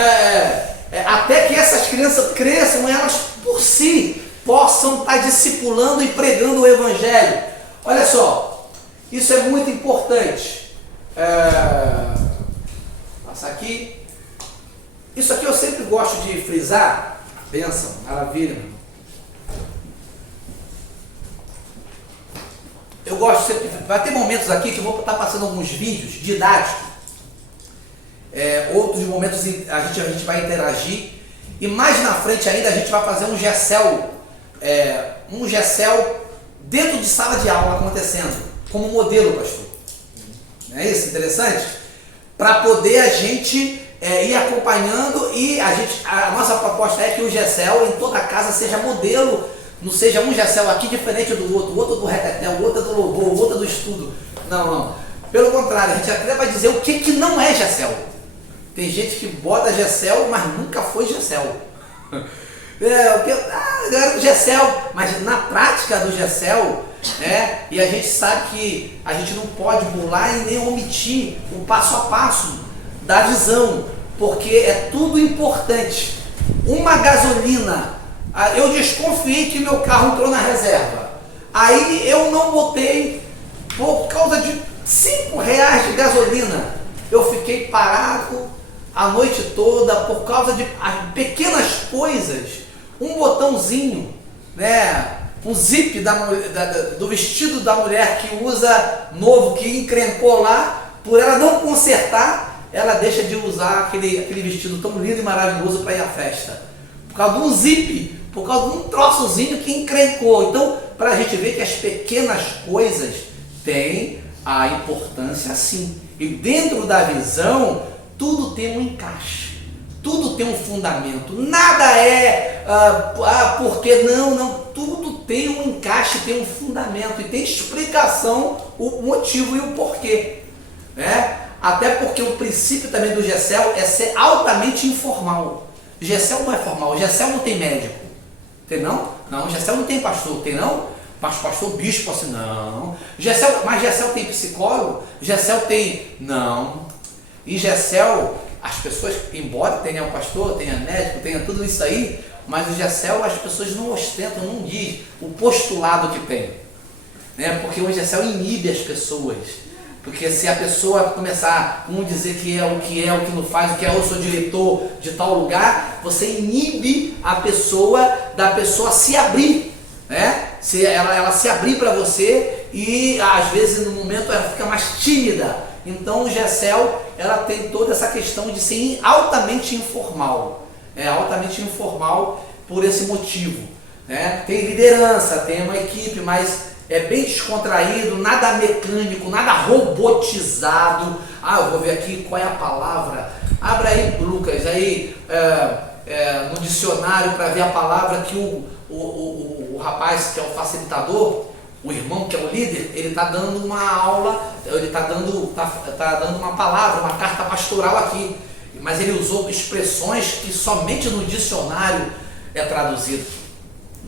até que essas crianças cresçam, elas por si possam estar discipulando e pregando o Evangelho. Olha só, isso é muito importante. Passar aqui. Isso aqui eu sempre gosto de frisar. Bênção, maravilha, meu irmão. Eu gosto sempre, vai ter momentos aqui que eu vou estar passando alguns vídeos didáticos, outros momentos a gente vai interagir, e mais na frente ainda a gente vai fazer um GECEL dentro de sala de aula acontecendo, como modelo, pastor. Não é isso? Interessante? Para poder a gente ir acompanhando, e a nossa proposta é que o GECEL em toda a casa seja modelo. Não seja um GECEL aqui diferente do outro, o outro do retetel, o outro do louvor, o outro do estudo. Não. Pelo contrário, a gente até vai dizer o que não é GECEL. Tem gente que bota GECEL, mas nunca foi GECEL. Era o GECEL, mas na prática do GECEL, e a gente sabe que a gente não pode burlar e nem omitir o passo a passo da visão, porque é tudo importante. Uma gasolina, eu desconfiei que meu carro entrou na reserva, aí eu não botei por causa de R$5 de gasolina, eu fiquei parado a noite toda por causa de pequenas coisas, um botãozinho, um zip do vestido da mulher que usa novo, que encrencou lá, por ela não consertar, ela deixa de usar aquele vestido tão lindo e maravilhoso para ir à festa, por causa de um zip, por causa de um troçozinho que encrencou. Então, para a gente ver que as pequenas coisas têm a importância sim, e dentro da visão tudo tem um encaixe, tudo tem um fundamento, nada porque não, tudo tem um encaixe, tem um fundamento e tem explicação, o motivo e o porquê, até porque o princípio também do GECEL é ser altamente informal. GECEL não é formal, GECEL não tem médico, tem não? Não, GECEL não tem pastor, tem não? Pastor bispo assim, não. Mas GECEL tem psicólogo? GECEL tem, não. E GECEL, as pessoas, embora tenha um pastor, tenha médico, tenha tudo isso aí, mas o GECEL as pessoas não ostentam, não diz o postulado que tem, porque o GECEL inibe as pessoas. Porque se a pessoa começar a dizer que é o que não faz, o que é, eu sou diretor de tal lugar, você inibe a pessoa, da pessoa se abrir, Se ela se abrir para você, e às vezes no momento ela fica mais tímida. Então o GECEL, ela tem toda essa questão de ser altamente informal, altamente informal por esse motivo, Tem liderança, tem uma equipe, mas é bem descontraído, nada mecânico, nada robotizado. Eu vou ver aqui qual é a palavra. Abra aí, Lucas, aí no dicionário para ver a palavra que o rapaz que é o facilitador, o irmão que é o líder, ele está dando uma aula, ele está dando uma palavra, uma carta pastoral aqui, mas ele usou expressões que somente no dicionário é traduzido.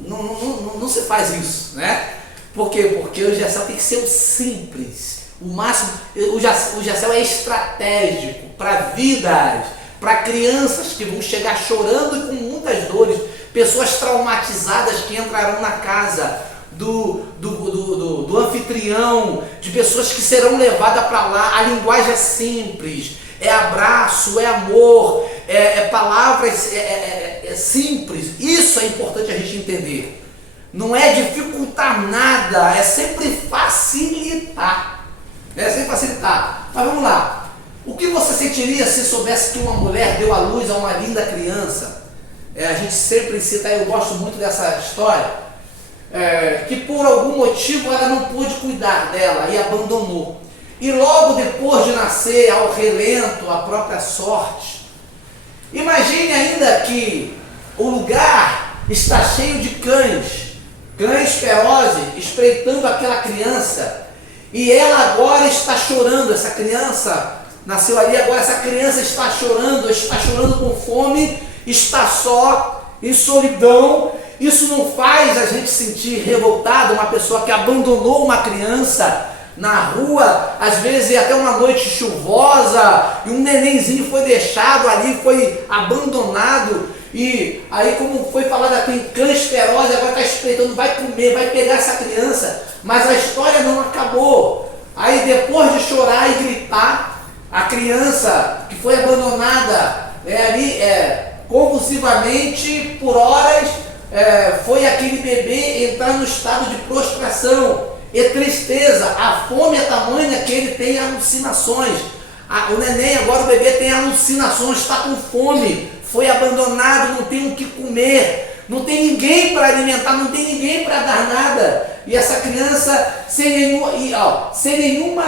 não se faz isso, né? Por quê? Porque o GECEL tem que ser o simples, o máximo. O GECEL é estratégico para vidas, para crianças que vão chegar chorando e com muitas dores, pessoas traumatizadas que entrarão na casa do anfitrião, de pessoas que serão levadas para lá. A linguagem é simples, é abraço, é amor, é palavras simples. Isso é importante a gente entender. Não é dificultar nada, é sempre facilitar. É sempre facilitar. Mas vamos lá. O que você sentiria se soubesse que uma mulher deu à luz a uma linda criança? A gente sempre cita, eu gosto muito dessa história, que por algum motivo ela não pôde cuidar dela e abandonou. E logo depois de nascer, ao relento, a própria sorte. Imagine ainda que o lugar está cheio de cães ferozes, espreitando aquela criança, e ela agora está chorando. Essa criança nasceu ali, agora essa criança está chorando com fome, está só, em solidão. Isso não faz a gente sentir revoltado, uma pessoa que abandonou uma criança na rua, às vezes até uma noite chuvosa, e um nenenzinho foi deixado ali, foi abandonado, e aí, como foi falado, tem cães ferozes, agora está espreitando, vai comer, vai pegar essa criança, mas a história não acabou. Aí depois de chorar e gritar, a criança que foi abandonada ali convulsivamente por horas, foi aquele bebê entrar no estado de prostração e tristeza. A fome é tamanha que ele tem alucinações. O neném, agora o bebê, tem alucinações, está com fome, foi abandonado, não tem o que comer, não tem ninguém para alimentar, não tem ninguém para dar nada. E essa criança, sem nenhuma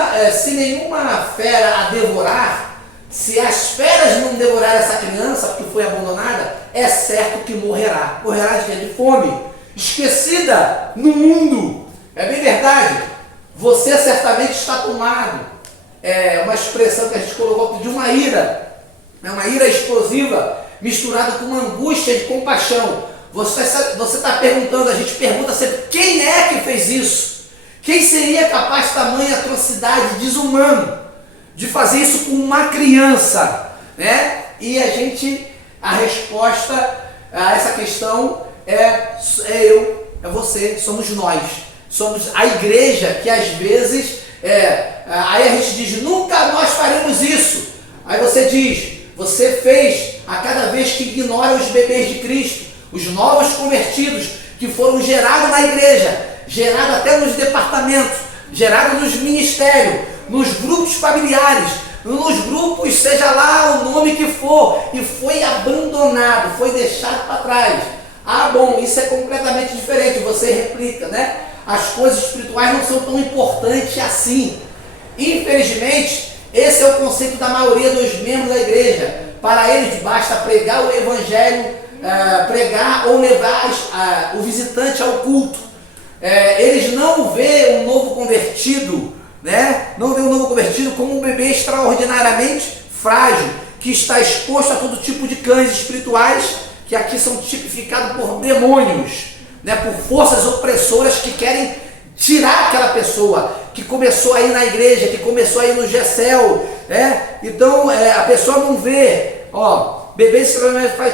fera a devorar, se as feras não devorarem essa criança, porque foi abandonada, é certo que morrerá. Morrerá de fome, esquecida no mundo. É bem verdade. Você certamente está tomado. É uma expressão que a gente colocou de uma ira. É uma ira explosiva, misturada com uma angústia de compaixão. Você está perguntando, a gente pergunta sempre, quem é que fez isso? Quem seria capaz de tamanha atrocidade, desumano, de fazer isso com uma criança, né? E a resposta a essa questão é eu, é você, somos nós. Somos a igreja que às vezes, aí a gente diz, nunca nós faremos isso. Aí você diz, você fez a cada vez que ignora os bebês de Cristo, os novos convertidos que foram gerados na igreja, gerados até nos departamentos, gerados nos ministérios, nos grupos familiares, nos grupos, seja lá o nome que for, e foi abandonado, foi deixado para trás. Ah, bom, isso é completamente diferente, você replica, né? As coisas espirituais não são tão importantes assim. Infelizmente, esse é o conceito da maioria dos membros da igreja. Para eles basta pregar o evangelho, pregar ou levar o visitante ao culto. Eles não veem um novo convertido, né? Não veem um novo convertido como um bebê extraordinariamente frágil, que está exposto a todo tipo de cães espirituais, que aqui são tipificados por demônios, né? Por forças opressoras que querem tirar aquela pessoa que começou aí na igreja, que começou aí no GECEL, né? Então a pessoa não vê, bebê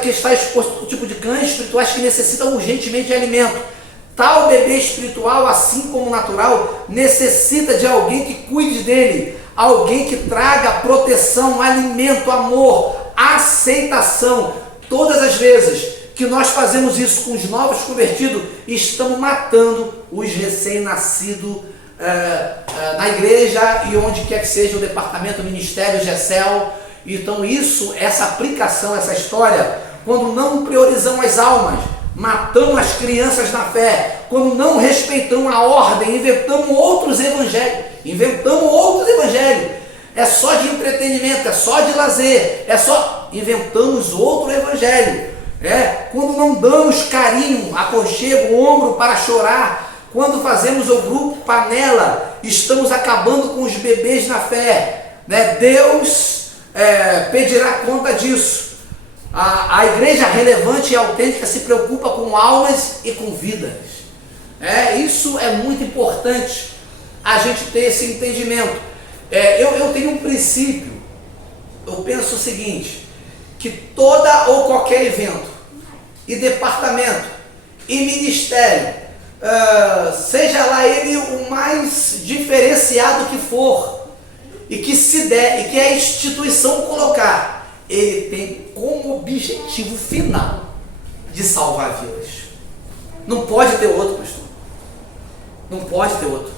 que está exposto a todo tipo de cães espirituais que necessitam urgentemente de alimento. Tal bebê espiritual, assim como o natural, necessita de alguém que cuide dele, alguém que traga proteção, alimento, amor, aceitação. Todas as vezes que nós fazemos isso com os novos convertidos, estamos matando os recém-nascidos na igreja e onde quer que seja o departamento, o ministério, o GECEL. Então essa aplicação, essa história, quando não priorizamos as almas, matamos as crianças na fé, quando não respeitamos a ordem, inventamos outros evangelhos, é só de entretenimento, é só de lazer, inventamos outro evangelho, quando não damos carinho, aconchego, ombro para chorar, quando fazemos o grupo panela, estamos acabando com os bebês na fé, né? Deus pedirá conta disso. A igreja relevante e autêntica se preocupa com almas e com vidas. Isso é muito importante, a gente ter esse entendimento. Eu tenho um princípio, eu penso o seguinte, que toda ou qualquer evento, e departamento, e ministério, seja lá ele o mais diferenciado que for, e que se der, e que a instituição colocar, ele tem como objetivo final de salvar vidas. Não pode ter outro, pastor. Não pode ter outro.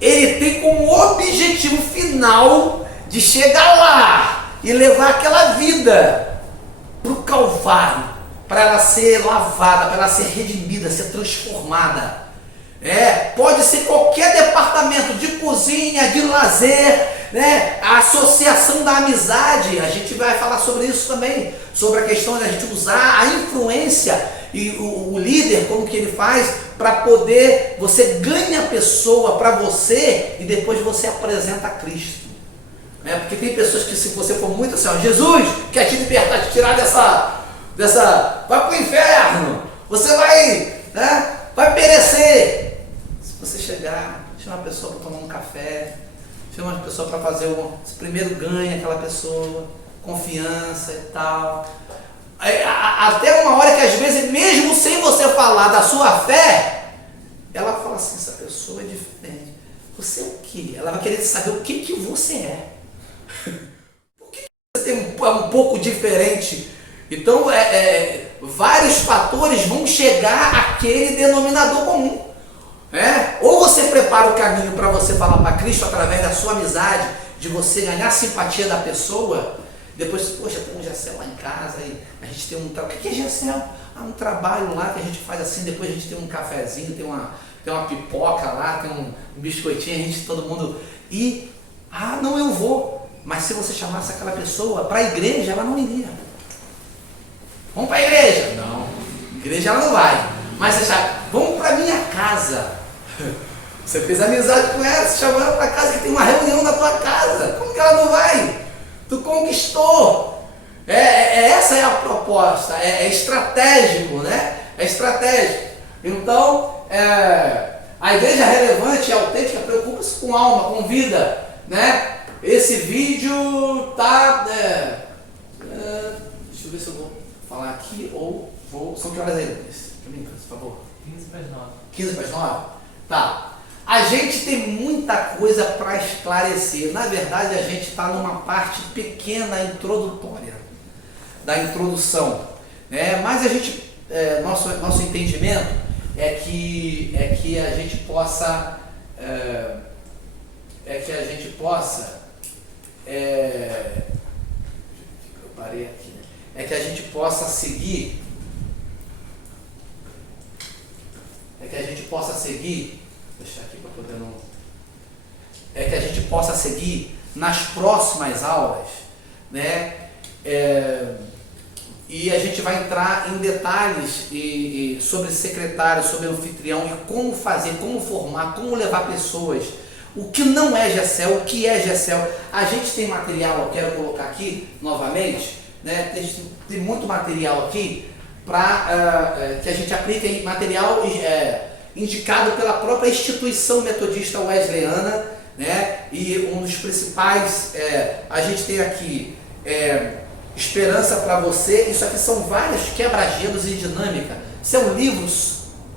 Ele tem como objetivo final de chegar lá e levar aquela vida para o Calvário, para ela ser lavada, para ela ser redimida, ser transformada. Pode ser qualquer departamento de cozinha, de lazer, a associação da amizade. A gente vai falar sobre isso também, sobre a questão de a gente usar a influência e o líder, como que ele faz para poder, você ganha a pessoa para você e depois você apresenta a Cristo. Porque tem pessoas que, se você for muito assim, Jesus quer te libertar, te tirar dessa vai para o inferno, você vai perecer. Se você chegar, chama a pessoa para tomar um café, chama a pessoa para fazer você primeiro ganha aquela pessoa, confiança e tal. Até uma hora que às vezes, mesmo sem você falar da sua fé, ela fala assim, essa pessoa é diferente. Você é o quê? Ela vai querer saber o que você é. Por que você tem um pouco diferente? Então, vários fatores vão chegar àquele denominador comum. Ou você prepara o caminho para você falar para Cristo através da sua amizade, de você ganhar a simpatia da pessoa. Depois, poxa, tem um Gessel lá em casa, e a gente tem um trabalho. O que é Gessel? Um trabalho lá que a gente faz assim, depois a gente tem um cafezinho, tem uma pipoca lá, tem um biscoitinho, a gente, todo mundo. Não, eu vou. Mas se você chamasse aquela pessoa para a igreja, ela não iria. Vamos para a igreja? Não. Igreja ela não vai. Mas você chama, vamos para minha casa. Você fez amizade com ela, você chamou ela para casa, que tem uma reunião na tua casa. Como que ela não vai? Tu conquistou. Essa é a proposta. É estratégico, né? É estratégico. Então, a igreja relevante e autêntica preocupa-se com alma, com vida, né? Esse vídeo tá... deixa eu ver se eu vou falar aqui ou vou... São que horas aí, Luiz? Por favor. 15 para as 9. 15 para as 9? Tá. A gente tem muita coisa para esclarecer. Na verdade, a gente está numa parte pequena introdutória da introdução, né? Mas a gente, nosso entendimento é que a gente possa, eu parei aqui, né? É que a gente possa seguir, deixa aqui para poder não. É que a gente possa seguir nas próximas aulas, né? E a gente vai entrar em detalhes sobre secretário, sobre anfitrião e como fazer, como formar, como levar pessoas. O que não é Gessel, o que é Gessel. A gente tem material, eu quero colocar aqui novamente, né? Tem muito material aqui para que a gente aplique em material indicado pela própria instituição metodista wesleyana, né? E um dos principais, a gente tem aqui Esperança para Você. Isso aqui são vários quebra-gelos e dinâmica. Isso é um livro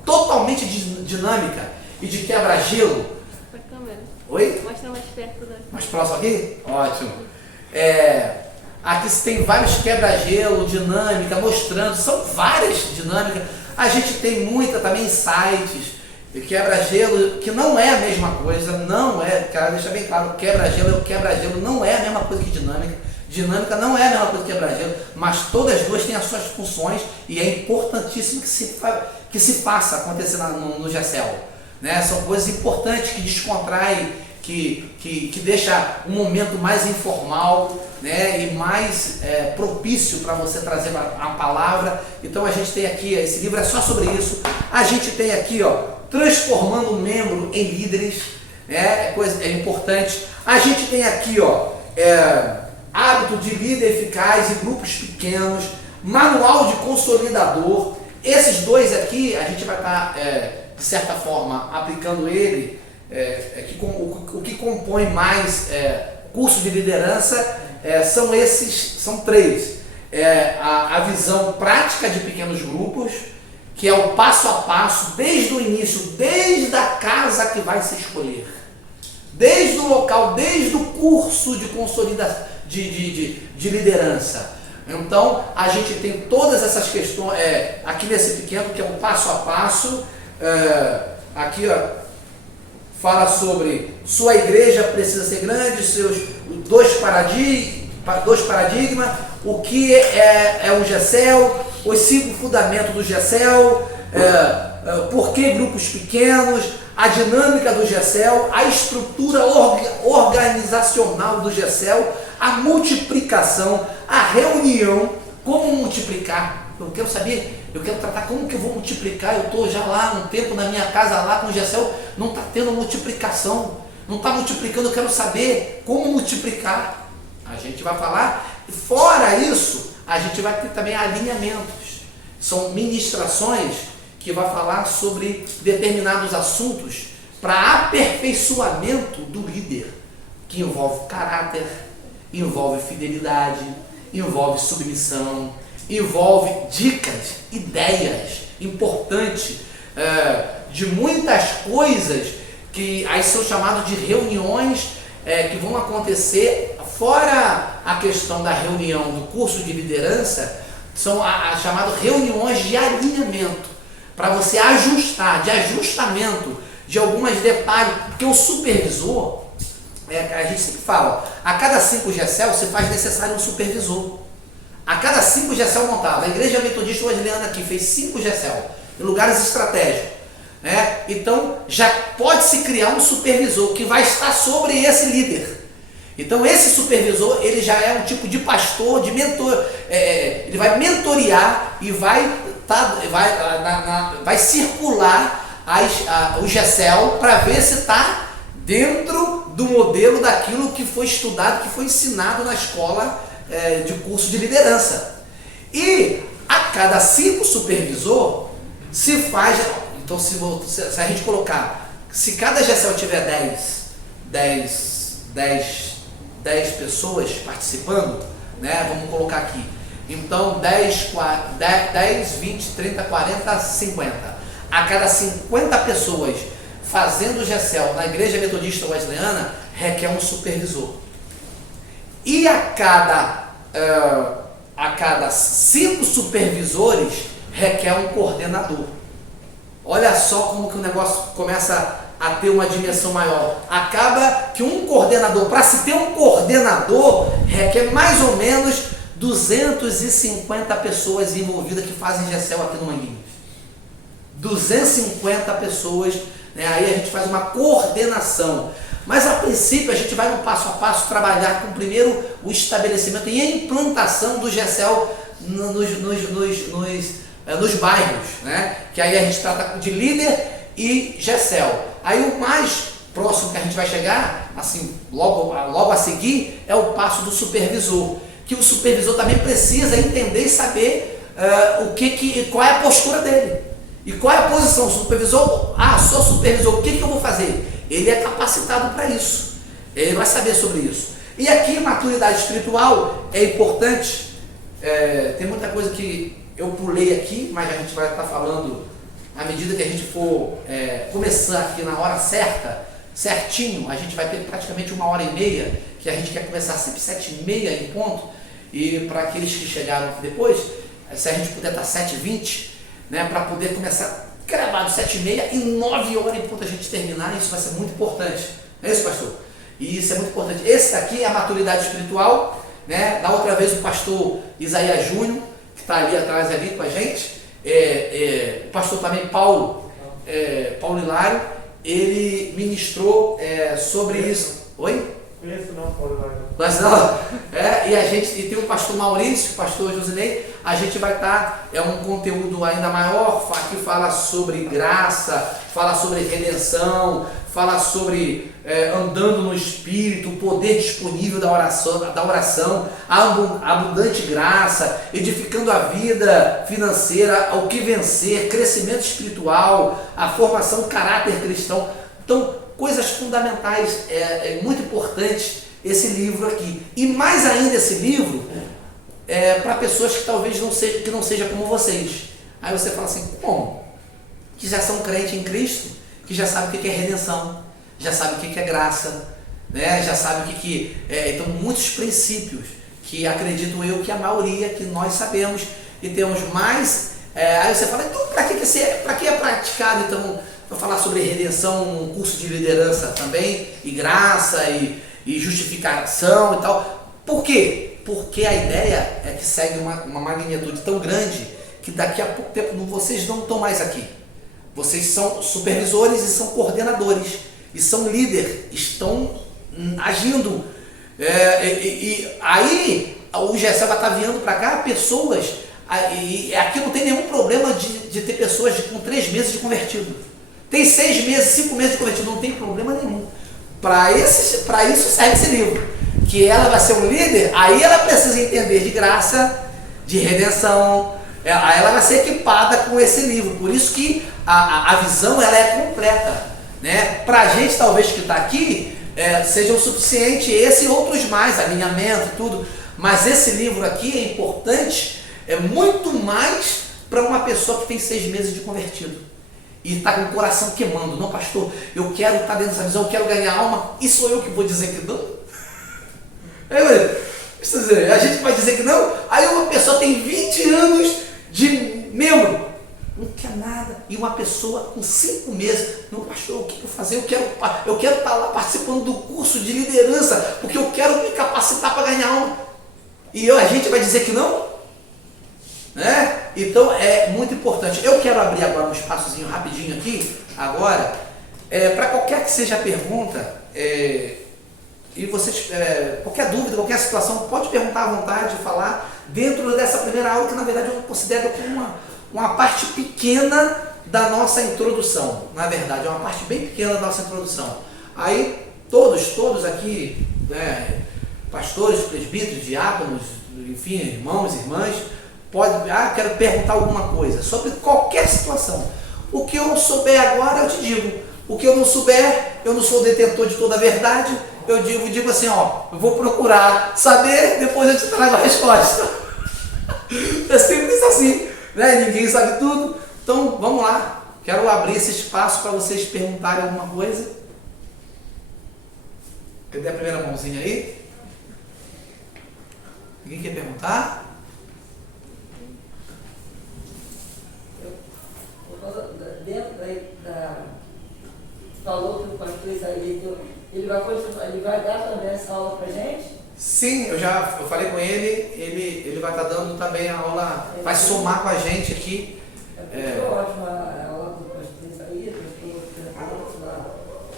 totalmente de dinâmica e de quebra-gelo. Oi? Mostra mais perto da... Mais próximo aqui? Ótimo. Aqui tem vários quebra-gelo, dinâmica, mostrando, são várias dinâmicas. A gente tem muita também sites de quebra-gelo, que não é a mesma coisa, não é, cara, deixa bem claro, quebra-gelo não é a mesma coisa que dinâmica. Dinâmica não é a mesma coisa que quebra-gelo, mas todas as duas têm as suas funções e é importantíssimo que se faça acontecer no Gessel, né? São coisas importantes que descontraem, que deixa um momento mais informal, né? E mais propício para você trazer a palavra. Então a gente tem aqui, esse livro é só sobre isso. A gente tem aqui, transformando o membro em líderes, né? É importante. A gente tem aqui, hábito de líder eficaz e grupos pequenos, manual de consolidador. Esses dois aqui, a gente vai estar, de certa forma, aplicando ele, o que compõe mais curso de liderança são três. A visão prática de pequenos grupos, que é o passo a passo, desde o início, desde a casa que vai se escolher, desde o local, desde o curso de consolidação, de liderança. Então, a gente tem todas essas questões aqui nesse pequeno, que é o passo a passo. Aqui, ó, fala sobre sua igreja precisa ser grande, seus dois paradigmas, o que é o GECEL, os 5 fundamentos do GECEL, por que grupos pequenos, a dinâmica do GECEL, a estrutura organizacional do GECEL, a multiplicação, a reunião, como multiplicar. Eu quero saber, eu quero tratar como que eu vou multiplicar. Eu estou já lá um tempo na minha casa lá com o GECEL, não está tendo multiplicação, não está multiplicando. Eu quero saber como multiplicar. A gente vai falar. Fora isso, a gente vai ter também alinhamentos. São ministrações que vai falar sobre determinados assuntos para aperfeiçoamento do líder, que envolve caráter, envolve fidelidade, envolve submissão, envolve dicas, ideias importantes de muitas coisas que aí são chamadas de reuniões que vão acontecer. Fora a questão da reunião do curso de liderança, são as chamadas reuniões de alinhamento, para você ajustar, de ajustamento de alguns detalhes, porque o supervisor, a gente sempre fala, a cada 5 GECEL se faz necessário um supervisor. A cada 5 GECEL montados, a Igreja Metodista Wesleyana aqui fez 5 GECEL em lugares estratégicos, né? Então já pode se criar um supervisor que vai estar sobre esse líder. Então esse supervisor, ele já é um tipo de pastor, de mentor, ele vai mentorear e vai circular o GECEL para ver se está dentro do modelo daquilo que foi estudado, que foi ensinado na escola de curso de liderança. E a cada 5 supervisor se faz, então se a gente colocar, se cada GECEL tiver 10 pessoas participando, né? Vamos colocar aqui. Então 10, 20, 30, 40, 50. A cada 50 pessoas fazendo o GECEL na Igreja Metodista Wesleyana, requer um supervisor. E a cada 5 supervisores requer um coordenador. Olha só como que o negócio começa a ter uma dimensão maior. Acaba que um coordenador, para se ter um coordenador, requer mais ou menos 250 pessoas envolvidas que fazem GECEL aqui no Manguinhos. 250 pessoas, né? Aí a gente faz uma coordenação. Mas a princípio a gente vai no passo a passo trabalhar com primeiro o estabelecimento e a implantação do GECEL nos bairros, né? Que aí a gente trata de líder e GECEL. Aí o mais próximo que a gente vai chegar, assim, logo a seguir, é o passo do supervisor. Que o supervisor também precisa entender e saber qual é a postura dele. E qual é a posição? O supervisor, sou supervisor, o que eu vou fazer? Ele é capacitado para isso. Ele vai saber sobre isso. E aqui, maturidade espiritual é importante. Tem muita coisa que eu pulei aqui, mas a gente vai estar falando à medida que a gente for começar aqui na hora certinho. A gente vai ter praticamente 1h30, que a gente quer começar sempre 7h30 em ponto. E para aqueles que chegaram depois, se a gente puder estar 7h20, né, para poder começar gravado 7h30 e 9h em ponto a gente terminar, isso vai ser muito importante. Não é isso, pastor? E isso é muito importante. Esse daqui é a maturidade espiritual, né? Da outra vez o pastor Isaías Júnior, que está ali atrás ali com a gente, o pastor também Paulo Hilário, ele ministrou sobre isso. Oi? Conheço não, Paulo Hilário. Mas não, e tem o pastor Maurício, o pastor Josinei, a gente vai estar, um conteúdo ainda maior, que fala sobre graça, fala sobre redenção, fala sobre andando no Espírito, o poder disponível da oração, a abundante graça, edificando a vida financeira, o que vencer, crescimento espiritual, a formação do caráter cristão. Então, coisas fundamentais, muito importantes esse livro aqui. E mais ainda esse livro para pessoas que talvez não seja como vocês. Aí você fala assim, como? Que já são crentes em Cristo, que já sabem o que é redenção, já sabem o que é graça, né? Já sabem o que então, muitos princípios que acredito eu que a maioria, que nós sabemos e temos mais. Aí você fala, então para que é praticado, então, para falar sobre redenção, um curso de liderança também, e graça, e justificação e tal. Por quê? Porque a ideia é que segue uma magnitude tão grande que daqui a pouco tempo vocês não estão mais aqui. Vocês são supervisores e são coordenadores e são líderes, estão agindo. E aí o GECEL vai estar vindo para cá pessoas, e aqui não tem nenhum problema de ter pessoas com 3 meses de convertido. Tem 6 meses, 5 meses de convertido, não tem problema nenhum. Para isso serve esse livro. Que ela vai ser um líder, aí ela precisa entender de graça, de redenção, aí ela vai ser equipada com esse livro. Por isso que a visão ela é completa, né? Para a gente talvez que está aqui, seja o suficiente esse e outros mais, alinhamento, tudo, mas esse livro aqui é importante, é muito mais para uma pessoa que tem 6 meses de convertido e está com o coração queimando. Não, pastor, eu quero estar dentro dessa visão, eu quero ganhar alma, e sou eu que vou dizer que não? A gente vai dizer que não, aí uma pessoa tem 20 anos de membro, não quer nada, e uma pessoa com 5 meses, não, pastor, o que eu fazer? Eu quero estar lá participando do curso de liderança, porque eu quero me capacitar para ganhar alma, e a gente vai dizer que não? Né? Então é muito importante. Eu quero abrir agora um espaçozinho rapidinho aqui, agora, para qualquer que seja a pergunta, e vocês, qualquer dúvida, qualquer situação, pode perguntar à vontade, falar dentro dessa primeira aula, que na verdade eu considero como uma parte pequena da nossa introdução. Na verdade, é uma parte bem pequena da nossa introdução. Aí, todos aqui, pastores, presbíteros, diáconos, enfim, irmãos, irmãs, quero perguntar alguma coisa sobre qualquer situação. O que eu não souber agora, eu te digo. O que eu não souber, eu não sou o detentor de toda a verdade. Eu digo assim, eu vou procurar saber, depois eu te trago a resposta. É simples assim, né? Ninguém sabe tudo. Então, vamos lá. Quero abrir esse espaço para vocês perguntarem alguma coisa. Cadê a primeira mãozinha aí? Ninguém quer perguntar? Falou que o pastor Isaías, ele vai dar também essa aula pra gente? Sim, eu falei com ele vai estar dando também a aula, vai somar com a gente aqui. Foi ótima a aula do pastor Isaías,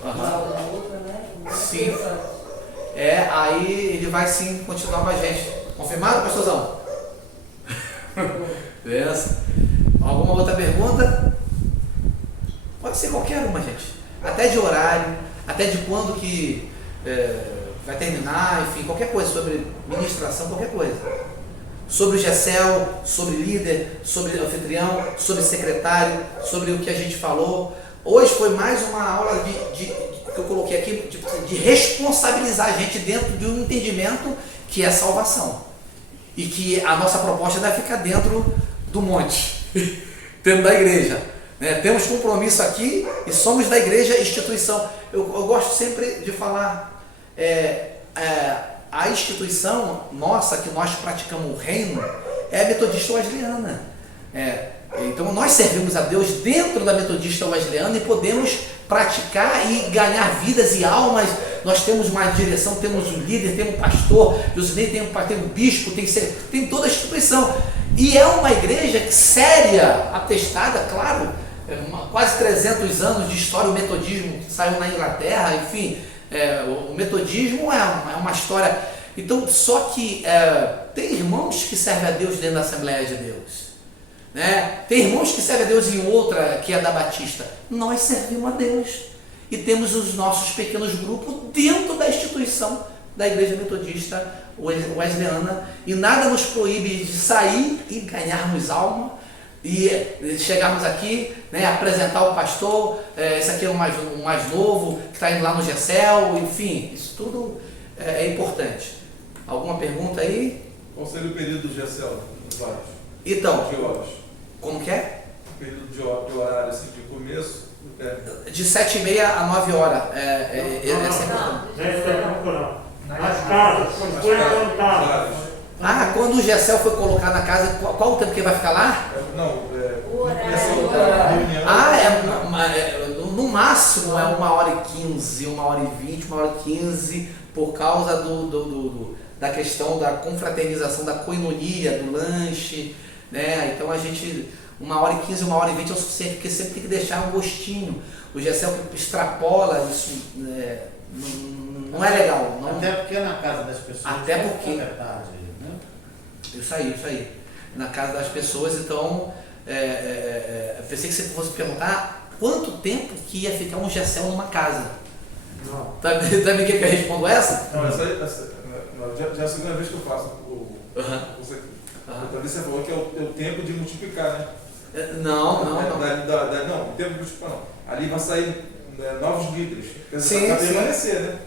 na aula da outra, né? Sim. Aí ele vai sim continuar com a gente. Confirmado, pastorzão? Beleza. Alguma outra pergunta? Pode ser qualquer uma, gente. Até de horário, até de quando que vai terminar, enfim, qualquer coisa sobre ministração, qualquer coisa. Sobre o GECEL, sobre líder, sobre anfitrião, sobre secretário, sobre o que a gente falou. Hoje foi mais uma aula que eu coloquei aqui, de responsabilizar a gente dentro de um entendimento que é salvação. E que a nossa proposta vai ficar dentro do monte, dentro da igreja. Temos compromisso aqui e somos da igreja instituição. Eu gosto sempre de falar, a instituição nossa, que nós praticamos o reino, é a Metodista Wesleyana. Então nós servimos a Deus dentro da Metodista Wesleyana e podemos praticar e ganhar vidas e almas. Nós temos uma direção, temos um líder, temos um pastor, Josinei tem um bispo, tem toda a instituição. E é uma igreja séria, atestada, claro, quase 300 anos de história. O metodismo saiu na Inglaterra, enfim, o metodismo é uma história. Então, só que tem irmãos que servem a Deus dentro da Assembleia de Deus, né? Tem irmãos que servem a Deus em outra, que é da Batista. Nós servimos a Deus. e temos os nossos pequenos grupos dentro da instituição da Igreja Metodista Wesleyana, e nada nos proíbe de sair e ganharmos alma e chegarmos aqui, né, apresentar o pastor, esse aqui é o mais novo, que está indo lá no GECEL, enfim, isso tudo é importante. Alguma pergunta aí? Qual seria o período do GECEL? Então, de horas? como que é? O período de horário, assim, de começo? De 7h30 a 9 horas. As casas, quando foi levantadas. Quando o GECEL foi colocar na casa, qual o tempo que ele vai ficar lá? O horário. No máximo é 1h15, 1h20, 1h15, por causa da questão da confraternização, da coinonia, do lanche, né? Então a gente, 1h15, 1h20 é o suficiente, porque sempre tem que deixar um gostinho. O GECEL extrapola isso, não é legal. Não. Até porque na casa das pessoas. Até porque. Verdade, né? Isso aí. Na casa das pessoas, então, pensei que você fosse perguntar quanto tempo que ia ficar um GECEL numa casa. Não. Também quer que eu responda essa? Não, já é a segunda vez que eu faço isso aqui. Talvez você falou que é o tempo de multiplicar, né? Não. Não, o tempo de multiplicar não. Ali vai sair novos líderes. Sim, vai permanecer, né?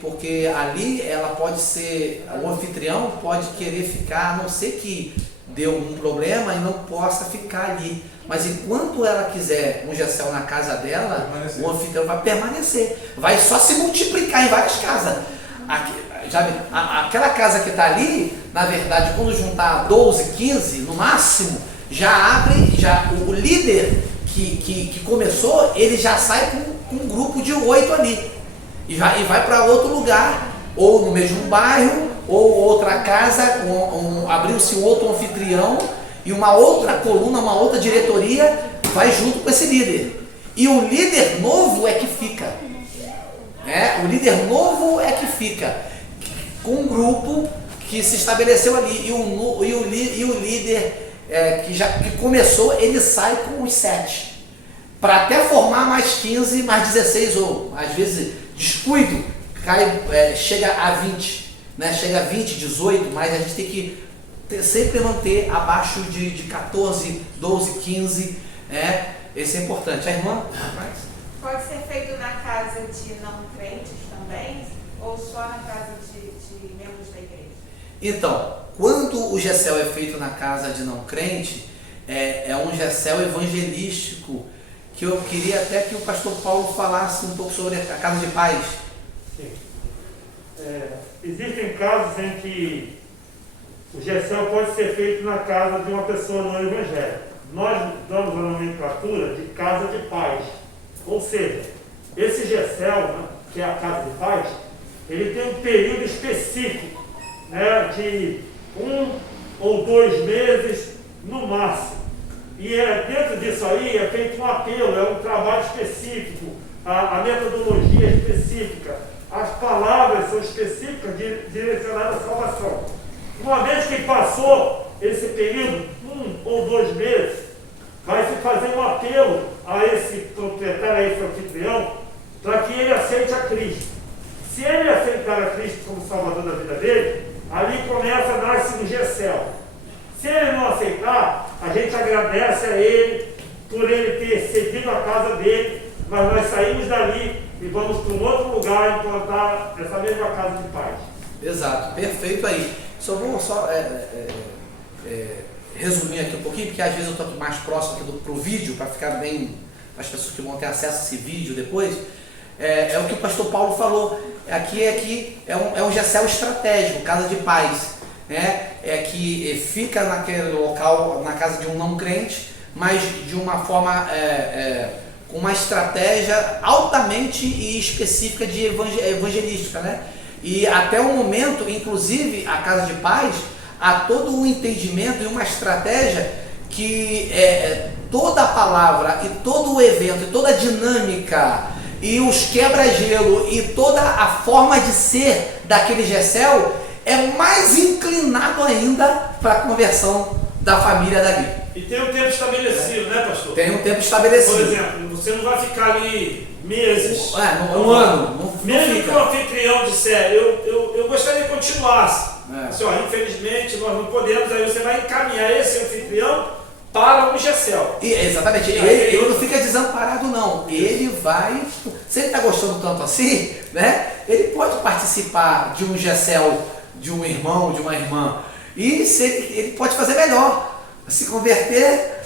Porque ali ela pode ser, o anfitrião pode querer ficar, a não ser que dê algum problema e não possa ficar ali. Mas enquanto ela quiser um GECEL na casa dela, o anfitrião vai permanecer. Vai só se multiplicar em várias casas. Aquela casa que está ali, na verdade, quando juntar 12, 15, no máximo, já abre, o líder que começou, ele já sai com um grupo de 8 ali. E vai para outro lugar, ou no mesmo bairro, ou outra casa, abriu-se um outro anfitrião, e uma outra coluna, uma outra diretoria vai junto com esse líder. E o líder novo é que fica. O líder novo é que fica com um grupo que se estabeleceu ali. E o líder que começou, ele sai com os 7. Para até formar mais 15, mais 16, ou às vezes descuido, chega a 20. Né? Chega a 20, 18, mas a gente tem que sempre manter abaixo de 14, 12, 15, esse é importante. A irmã? Pode ser feito na casa de não crentes também, ou só na casa de membros da igreja? Então, quando o GECEL é feito na casa de não crente, é um GECEL evangelístico, que eu queria até que o pastor Paulo falasse um pouco sobre a casa de paz. Sim. Existem casos em que o GECEL pode ser feito na casa de uma pessoa não evangélica. Nós damos a nomenclatura de casa de paz. Ou seja, esse GECEL, né, que é a casa de paz, ele tem um período específico, né, de 1 ou 2 meses no máximo. E dentro disso aí é feito um apelo, é um trabalho específico, a metodologia é específica, as palavras são específicas direcionadas à salvação. Uma vez que passou esse período, 1 ou 2 meses, vai se fazer um apelo a esse proprietário, a esse anfitrião, para que ele aceite a Cristo. Se ele aceitar a Cristo como Salvador da vida dele, ali nasce um GECEL. Se ele não aceitar, a gente agradece a ele por ele ter cedido a casa dele, mas nós saímos dali e vamos para um outro lugar implantar essa mesma casa de paz. Exato, perfeito aí. Vou resumir aqui um pouquinho, porque às vezes eu estou mais próximo aqui pro vídeo, para ficar bem, as pessoas que vão ter acesso a esse vídeo depois. É o que o pastor Paulo falou. Aqui é um GECEL estratégico, casa de paz, né? Que fica naquele local, na casa de um não crente, mas de uma forma, com uma estratégia altamente e específica de evangelística, né? E até o momento, inclusive, a casa de paz, há todo um entendimento e uma estratégia que toda a palavra e todo o evento e toda a dinâmica e os quebra-gelo e toda a forma de ser daquele GECEL é mais inclinado ainda para a conversão da família dali. E tem um tempo estabelecido, né, pastor? Tem um tempo estabelecido. Por exemplo, você não vai ficar ali meses. Um ano, não Mesmo que o fica. anfitrião disser, eu gostaria que continuasse. É. Senhor, infelizmente nós não podemos, aí você vai encaminhar esse anfitrião para um GECEL. Exatamente, ele não fica desamparado não, ele vai, se ele está gostando tanto assim, né, ele pode participar de um GECEL, de um irmão, de uma irmã, e se ele pode fazer melhor, se converter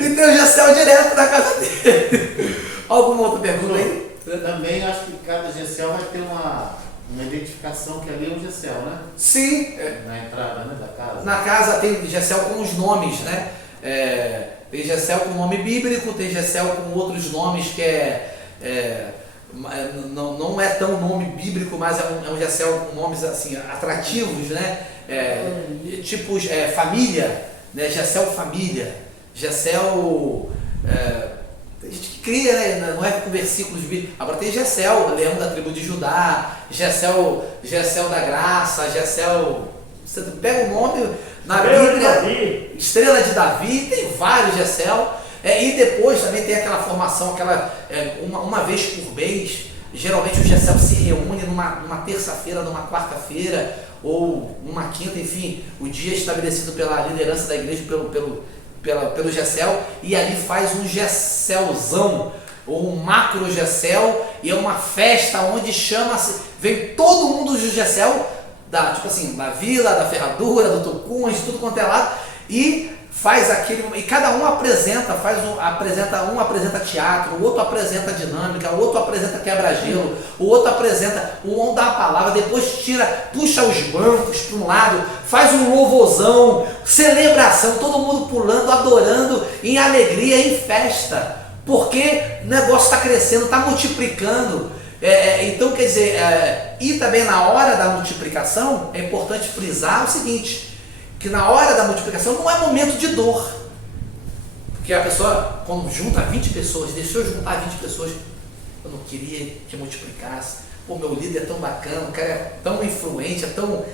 e ter o GECEL direto na casa dele. Alguma outra pergunta aí? Também acho que cada GECEL vai ter uma identificação que ali é um GECEL, né? Sim. Na entrada, né, da casa. Na casa tem GECEL com os nomes, né? Tem GECEL com nome bíblico, tem GECEL com outros nomes que não é tão nome bíblico, mas é um GECEL com nomes assim, atrativos, né? Tipos família, né? GECEL família, GECEL... tem gente que cria, né? Não é com versículos bíblicos. Agora tem GECEL, leão da tribo de Judá, GECEL da graça, GECEL... Você pega o nome na Bíblia, Estrela de Davi, tem vários GECEL. E depois também tem aquela formação, uma vez por mês, geralmente o GECEL se reúne numa terça-feira, numa quarta-feira, ou numa quinta, enfim, o dia estabelecido pela liderança da igreja, pelo GECEL, e ali faz um GECELzão, ou um macro GECEL, e é uma festa onde vem todo mundo do GECEL, tipo assim, da Vila, da Ferradura, do Tucum, de tudo quanto é lado, e faz aquele, e cada um apresenta, um apresenta teatro, o outro apresenta dinâmica, o outro apresenta quebra-gelo, o outro apresenta, um dá a palavra, depois puxa os bancos para um lado, faz um louvorzão, celebração, todo mundo pulando, adorando, em alegria, em festa, porque o negócio está crescendo, está multiplicando. Então, quer dizer, e também na hora da multiplicação, é importante frisar o seguinte, que na hora da multiplicação não é momento de dor. Porque a pessoa, quando junta 20 pessoas, deixou eu juntar 20 pessoas, eu não queria que multiplicasse. Pô, meu líder é tão bacana, o cara é tão influente, é tão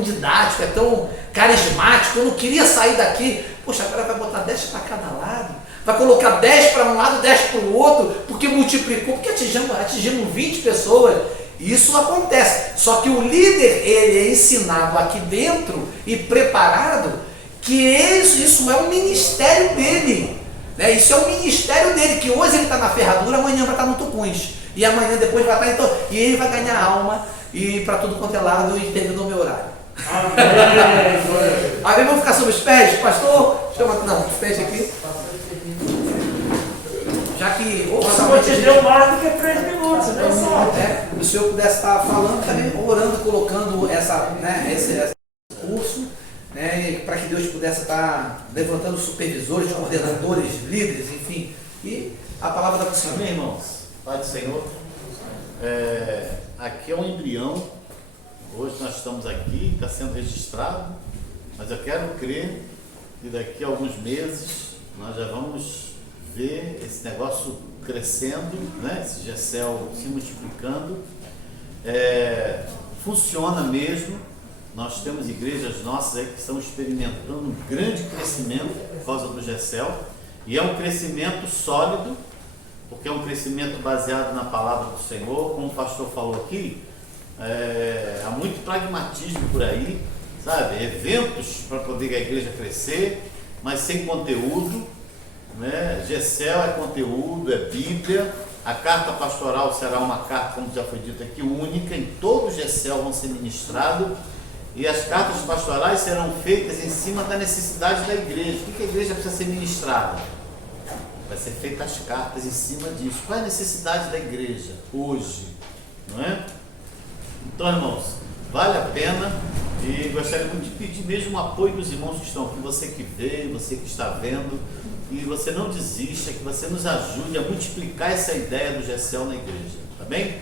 didático, é tão carismático, eu não queria sair daqui. Poxa, agora vai botar 10 para cada lado, vai colocar 10 para um lado, 10 para o outro, porque multiplicou, porque atingimos 20 pessoas. Isso acontece, só que o líder, ele é ensinado aqui dentro e preparado que isso é um ministério dele, né? Isso é um ministério dele, que hoje ele está na Ferradura, amanhã vai estar no Tucuns, e amanhã depois vai estar e ele vai ganhar alma e para tudo quanto é lado, e terminou meu horário. Amém. Vamos ficar sobre os pés, pastor? Não, os pés aqui. Já que Pastor, te deu mais do que 3 minutos, né? o senhor pudesse estar falando também, orando, colocando esse curso, né, para que Deus pudesse estar levantando supervisores, coordenadores, líderes, enfim, e a palavra da Senhor. Amém, irmãos? Pai do Senhor. Aqui é um embrião. Hoje nós estamos aqui, está sendo registrado, mas eu quero crer que daqui a alguns meses nós já vamos ver esse negócio crescendo, né? Esse GECEL se multiplicando. Funciona mesmo. Nós temos igrejas nossas aí que estão experimentando um grande crescimento por causa do GECEL, e é um crescimento sólido, porque é um crescimento baseado na palavra do Senhor. Como o pastor falou aqui, há muito pragmatismo por aí, sabe? Eventos para poder a igreja crescer, mas sem conteúdo, né? GECEL é conteúdo, é Bíblia. A carta pastoral será uma carta, como já foi dito aqui, única, em todo o GECEL vão ser ministrados, e as cartas pastorais serão feitas em cima da necessidade da igreja. O que a igreja precisa ser ministrada? Vai ser feitas as cartas em cima disso. Qual é a necessidade da igreja hoje? Não é? Então, irmãos, vale a pena, e gostaria muito de pedir mesmo o apoio dos irmãos que estão aqui, você que veio, você que está vendo, e você não desista, que você nos ajude a multiplicar essa ideia do GECEL na igreja, tá bem?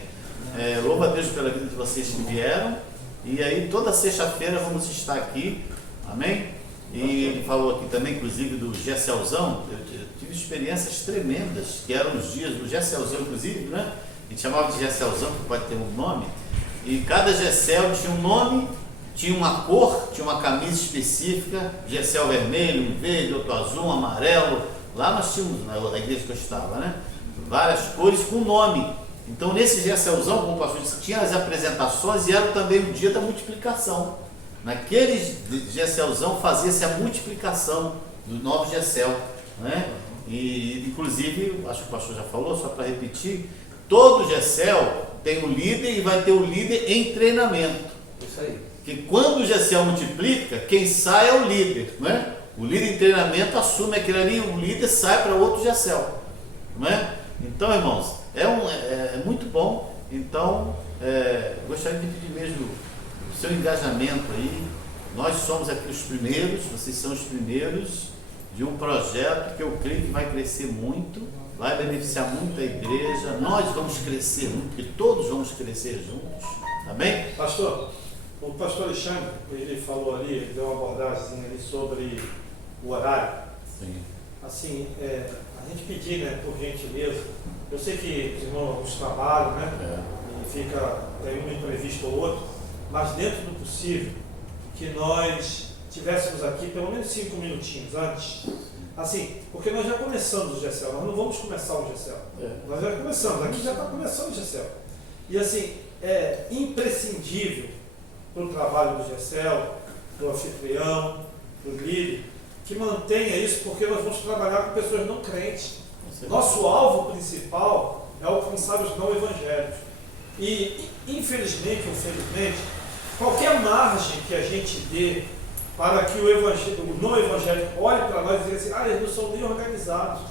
Louvo a Deus pela vida de vocês que vieram, e aí toda sexta-feira vamos estar aqui, amém? E ele falou aqui também, inclusive, do GECELzão. Eu tive experiências tremendas, que eram os dias do GECELzão, inclusive, né? A gente chamava de GECELzão, que pode ter um nome, e cada GECEL tinha um nome tinha uma cor, tinha uma camisa específica, Gessel vermelho, um verde, outro azul, um amarelo. Lá nós tínhamos, na igreja que eu estava, né? Várias cores com nome. Então nesse Gesselzão, como o pastor disse, tinha as apresentações e era também o dia da multiplicação. Naquele Gesselzão fazia-se a multiplicação do novo Gessel, né? E inclusive, acho que o pastor já falou, só para repetir, todo Gessel tem um líder e vai ter um líder em treinamento. Isso aí. Que quando o Gessel multiplica, quem sai é o líder, né? O líder em treinamento assume aquilo ali, o líder sai para outro Gessel, né? Então, irmãos, é muito bom. Então, gostaria de pedir mesmo o seu engajamento aí. Nós somos aqui os primeiros, vocês são os primeiros de um projeto que eu creio que vai crescer muito, vai beneficiar muito a igreja. Nós vamos crescer muito, porque todos vamos crescer juntos, tá bem? Pastor, o pastor Alexandre, ele falou ali, ele deu uma abordagem ali sobre o horário. Sim. Assim, a gente pedir, né, por gentileza, eu sei que os irmãos alguns trabalham, né, e tem um imprevisto ou outro, mas dentro do possível, que nós tivéssemos aqui pelo menos 5 minutinhos antes, assim, porque nós já começamos o Gessel, nós não vamos começar o Gessel, nós já começamos, aqui já está começando o Gessel, e assim, é imprescindível para o trabalho do Gessel, do anfitrião, do líder, que mantenha isso, porque nós vamos trabalhar com pessoas não crentes. Nosso alvo principal é alcançar os não evangélicos. E, infelizmente ou felizmente, qualquer margem que a gente dê para que o não evangélico olhe para nós e diga assim, eles não são nem organizados.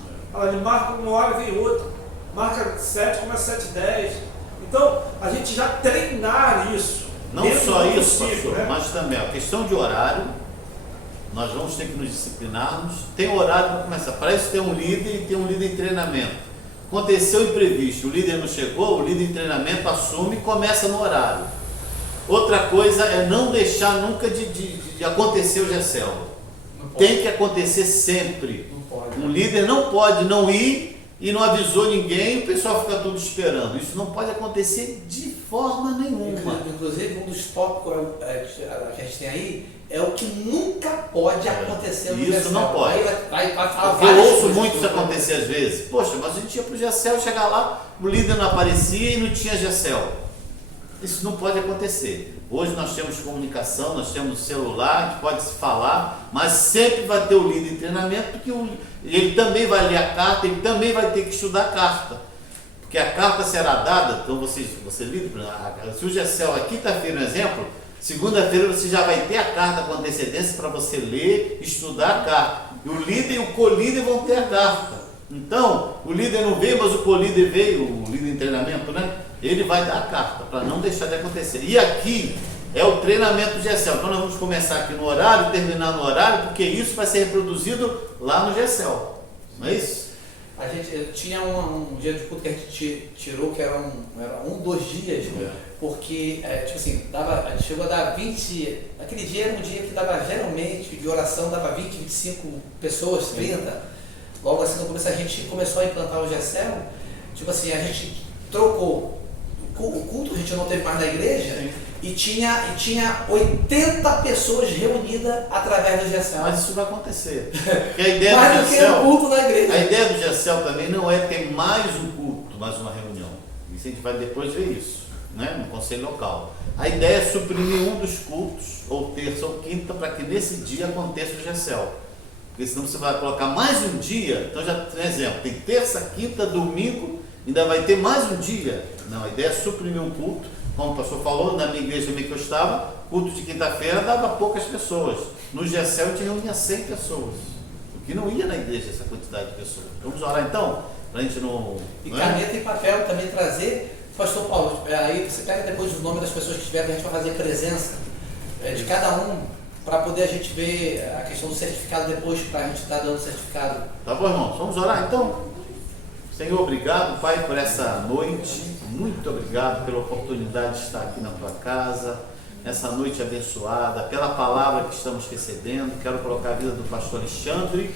Ele marca uma hora e vem outra. Marca 7, começa 7h10. Então, a gente já treinar isso. Não só isso, possível, pastor, né? mas também a questão de horário. Nós vamos ter que nos disciplinarmos. Tem horário para começar. Para isso tem um líder e tem um líder em treinamento. Aconteceu imprevisto, o líder não chegou, o líder em treinamento assume e começa no horário. Outra coisa é não deixar nunca de acontecer o Gessel. Tem que acontecer sempre. Um líder não pode não ir e não avisou ninguém, o pessoal fica tudo esperando. Isso não pode acontecer de forma nenhuma. Inclusive, um dos tópicos que a gente tem aí é o que nunca pode acontecer no Gessel. Isso não pode. Aí vai falar eu várias ouço coisas muito que isso não acontecer às vezes. Poxa, mas a gente ia para o Gessel, chegar lá, o líder não aparecia e não tinha Gessel. Isso não pode acontecer. Hoje nós temos comunicação, nós temos celular, a gente pode se falar, mas sempre vai ter o líder em treinamento, porque ele também vai ler a carta, ele também vai ter que estudar a carta. Porque a carta será dada, então você líder, se o Gessel é quinta-feira, um exemplo, segunda-feira você já vai ter a carta com antecedência para você ler, estudar a carta. E o líder e o co-líder vão ter a carta. Então, o líder não veio, mas o co-líder veio, o líder em treinamento, né? Ele vai dar a carta, para não deixar de acontecer. E aqui é o treinamento do Gessel. Então nós vamos começar aqui no horário, terminar no horário, porque isso vai ser reproduzido lá no Gessel. Não é isso? A gente tinha um dia de culto que a gente tirou, que era 2 dias, porque, tipo assim, a gente chegou a dar 20, aquele dia era um dia que dava, geralmente, de oração, dava 20, 25 pessoas, 30. Logo assim, no começo, a gente começou a implantar o Gessel, tipo assim, a gente trocou o culto, a gente não teve mais na igreja, e tinha 80 pessoas reunidas através do Gessel. Mas isso vai acontecer. Porque a ideia mais do do que Gessel, o culto na igreja. a ideia do Gessel também não é ter mais um culto, mais uma reunião. Isso a gente vai depois ver isso, né? No conselho local. A ideia é suprimir um dos cultos, ou terça ou quinta, para que nesse dia aconteça o Gessel. Porque senão você vai colocar mais um dia. Então já tem exemplo, tem terça, quinta, domingo, ainda vai ter mais um dia. Não, a ideia é suprimir um culto. Como o pastor falou, na minha igreja também que eu estava, culto de quinta-feira dava poucas pessoas. No Gessel eu tinha reunia 100 pessoas. O que não ia na igreja essa quantidade de pessoas. Vamos orar então? Para a gente não. E caneta e papel também trazer. Pastor Paulo, aí você pega depois o nome das pessoas que estiveram, a gente vai fazer presença de cada um, para poder a gente ver a questão do certificado depois, para a gente estar dando certificado. Tá bom, irmãos? Vamos orar então? Senhor, obrigado, Pai, por essa noite. Muito obrigado pela oportunidade de estar aqui na tua casa, nessa noite abençoada, pela palavra que estamos recebendo. Quero colocar a vida do pastor Alexandre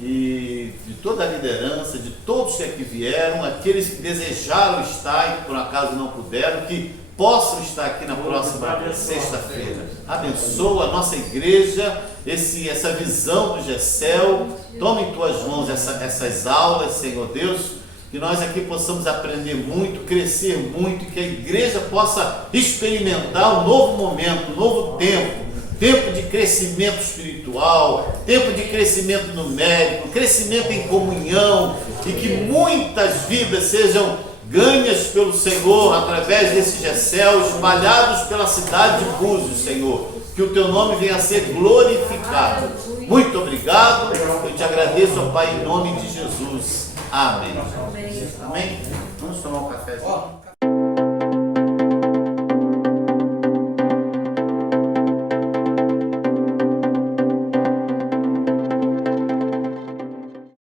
e de toda a liderança, de todos que aqui vieram, aqueles que desejaram estar e que por acaso não puderam, que possam estar aqui na próxima sexta-feira. Abençoa a nossa igreja, essa visão do GECEL. Toma em tuas mãos essas aulas, Senhor Deus, que nós aqui possamos aprender muito, crescer muito, e que a igreja possa experimentar um novo momento, um novo tempo de crescimento espiritual, tempo de crescimento numérico, crescimento em comunhão, e que muitas vidas sejam ganhas pelo Senhor através desse GECEL, espalhados pela cidade de Búzios, Senhor. Que o teu nome venha a ser glorificado. Muito obrigado, eu te agradeço, ó Pai, em nome de Jesus. Amém. Amém. Vamos tomar um cafezinho.